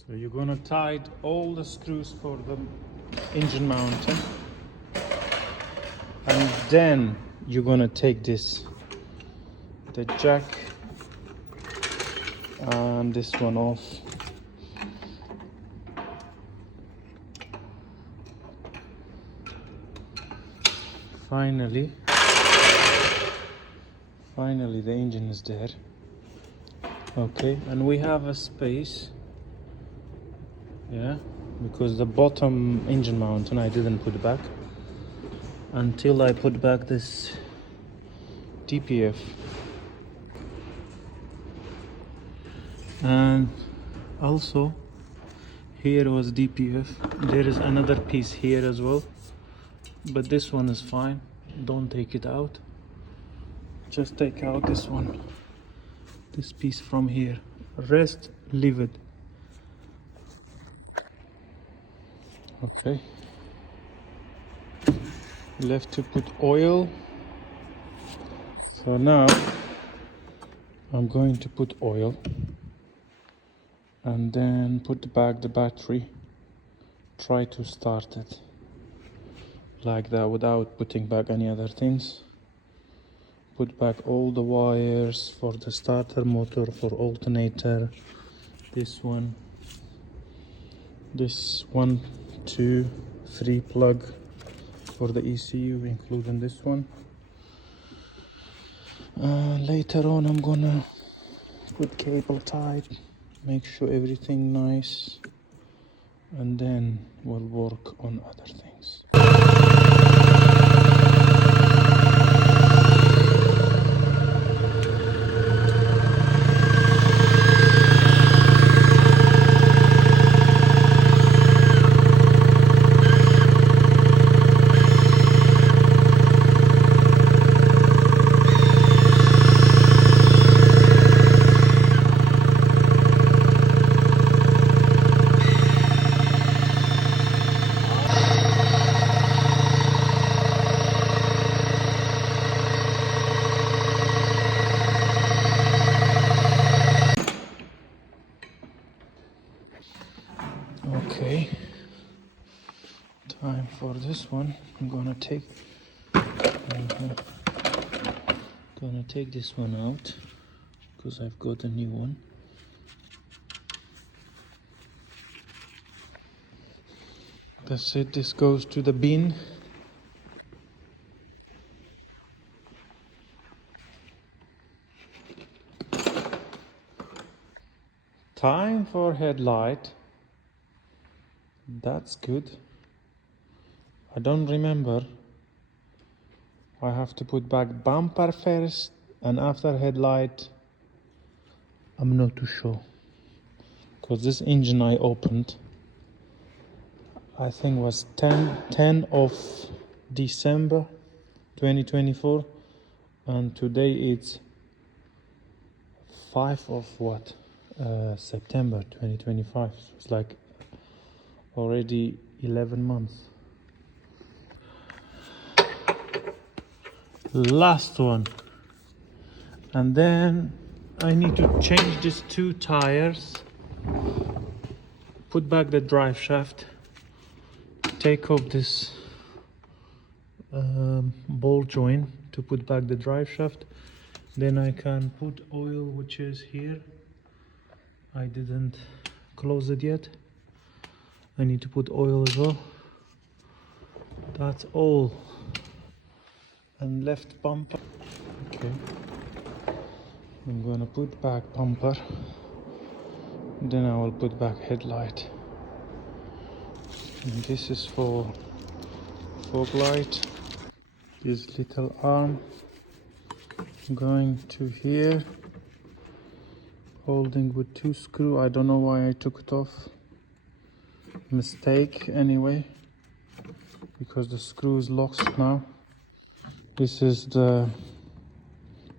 So you're gonna tighten all the screws for the engine mounting, and then you're gonna take this, the jack and this one off. Finally the engine is there. Okay, and we have a space, yeah, because the bottom engine mounting I didn't put back until I put back this DPF. And also here was DPF. There is another piece here as well, but this one is fine. Don't take it out, just take out this one, this piece from here. Rest, leave it. Okay, left to put oil. So now I'm going to put oil and then put back the battery. Try to start it like that without putting back any other things. Put back all the wires for the starter motor, for alternator, this one, 2, 3 plug for the ECU, including this one. Later on I'm gonna put cable tied, make sure everything nice, and then we'll work on other things. Okay, time for this one. I'm gonna take this one out because I've got a new one. That's it, this goes to the bin. Time for headlight. That's good. I don't remember. I have to put back bumper first and after headlight. I'm not too sure, because this engine I opened, I think was 10 of December 2024, and today it's 5th of what? September 2025. So it's like already 11 months. Last one. And then I need to change these 2 tires, put back the drive shaft, take off this ball joint to put back the drive shaft. Then I can put oil, which is here. I didn't close it yet. I need to put oil as well. That's all. And left bumper. Okay. I'm gonna put back bumper. Then I will put back headlight. And this is for fog light. This little arm going to here, holding with 2 screws. I don't know why I took it off. Mistake anyway, because the screw is lost now. This is the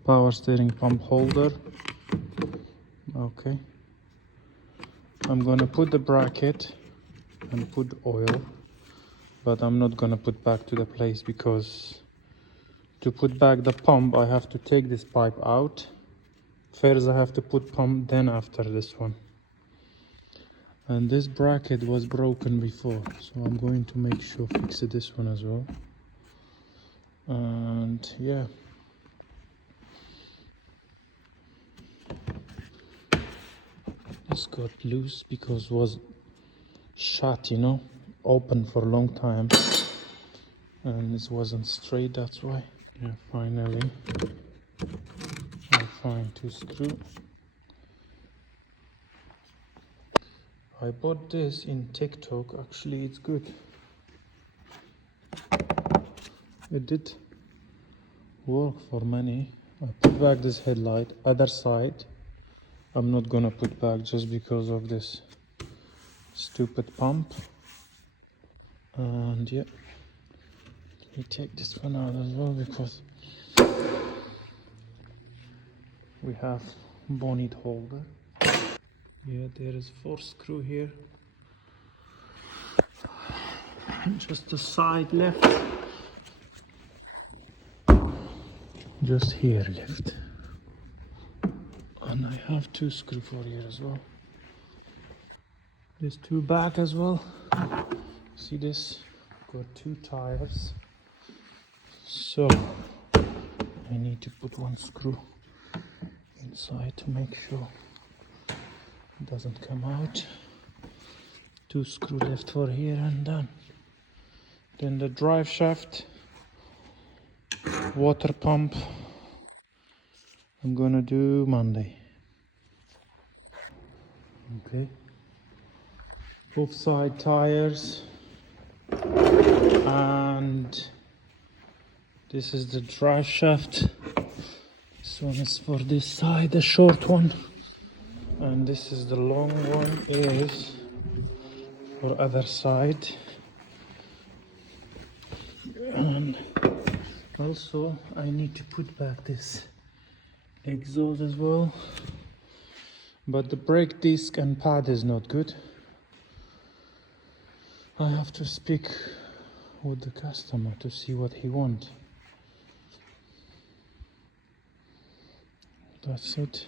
power steering pump holder. Okay. I'm gonna put the bracket and put oil, but I'm not gonna put back to the place, because to put back the pump I have to take this pipe out. First I have to put pump, then after this one. And this bracket was broken before, so I'm going to make sure fix this one as well. And yeah, this got loose because it was shut, you know, open for a long time, and it wasn't straight, that's why. Yeah, finally I find 2 screws. I bought this in TikTok. Actually, it's good. It did work for many. I put back this headlight. Other side, I'm not gonna put back just because of this stupid pump. And yeah, let me take this one out as well, because we have bonnet holder. Yeah, there is 4 screws here. Just the side left. Just here left. And I have 2 screws for here as well. There's 2 back as well. See this? Got 2 tires. So I need to put 1 screw inside to make sure it doesn't come out. 2 screws left for here and done. Then the drive shaft, water pump, I'm gonna do Monday. Okay. Both side tires. And this is the drive shaft. This one is for this side, the short one. And this is the long one, is for other side. And also I need to put back this exhaust as well. But the brake disc and pad is not good. I have to speak with the customer to see what he wants. That's it.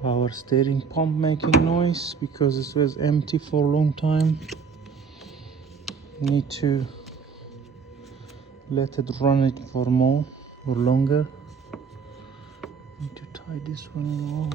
Power steering pump making noise because it was empty for a long time. Need to let it run it for more or longer. Need to tie this one along.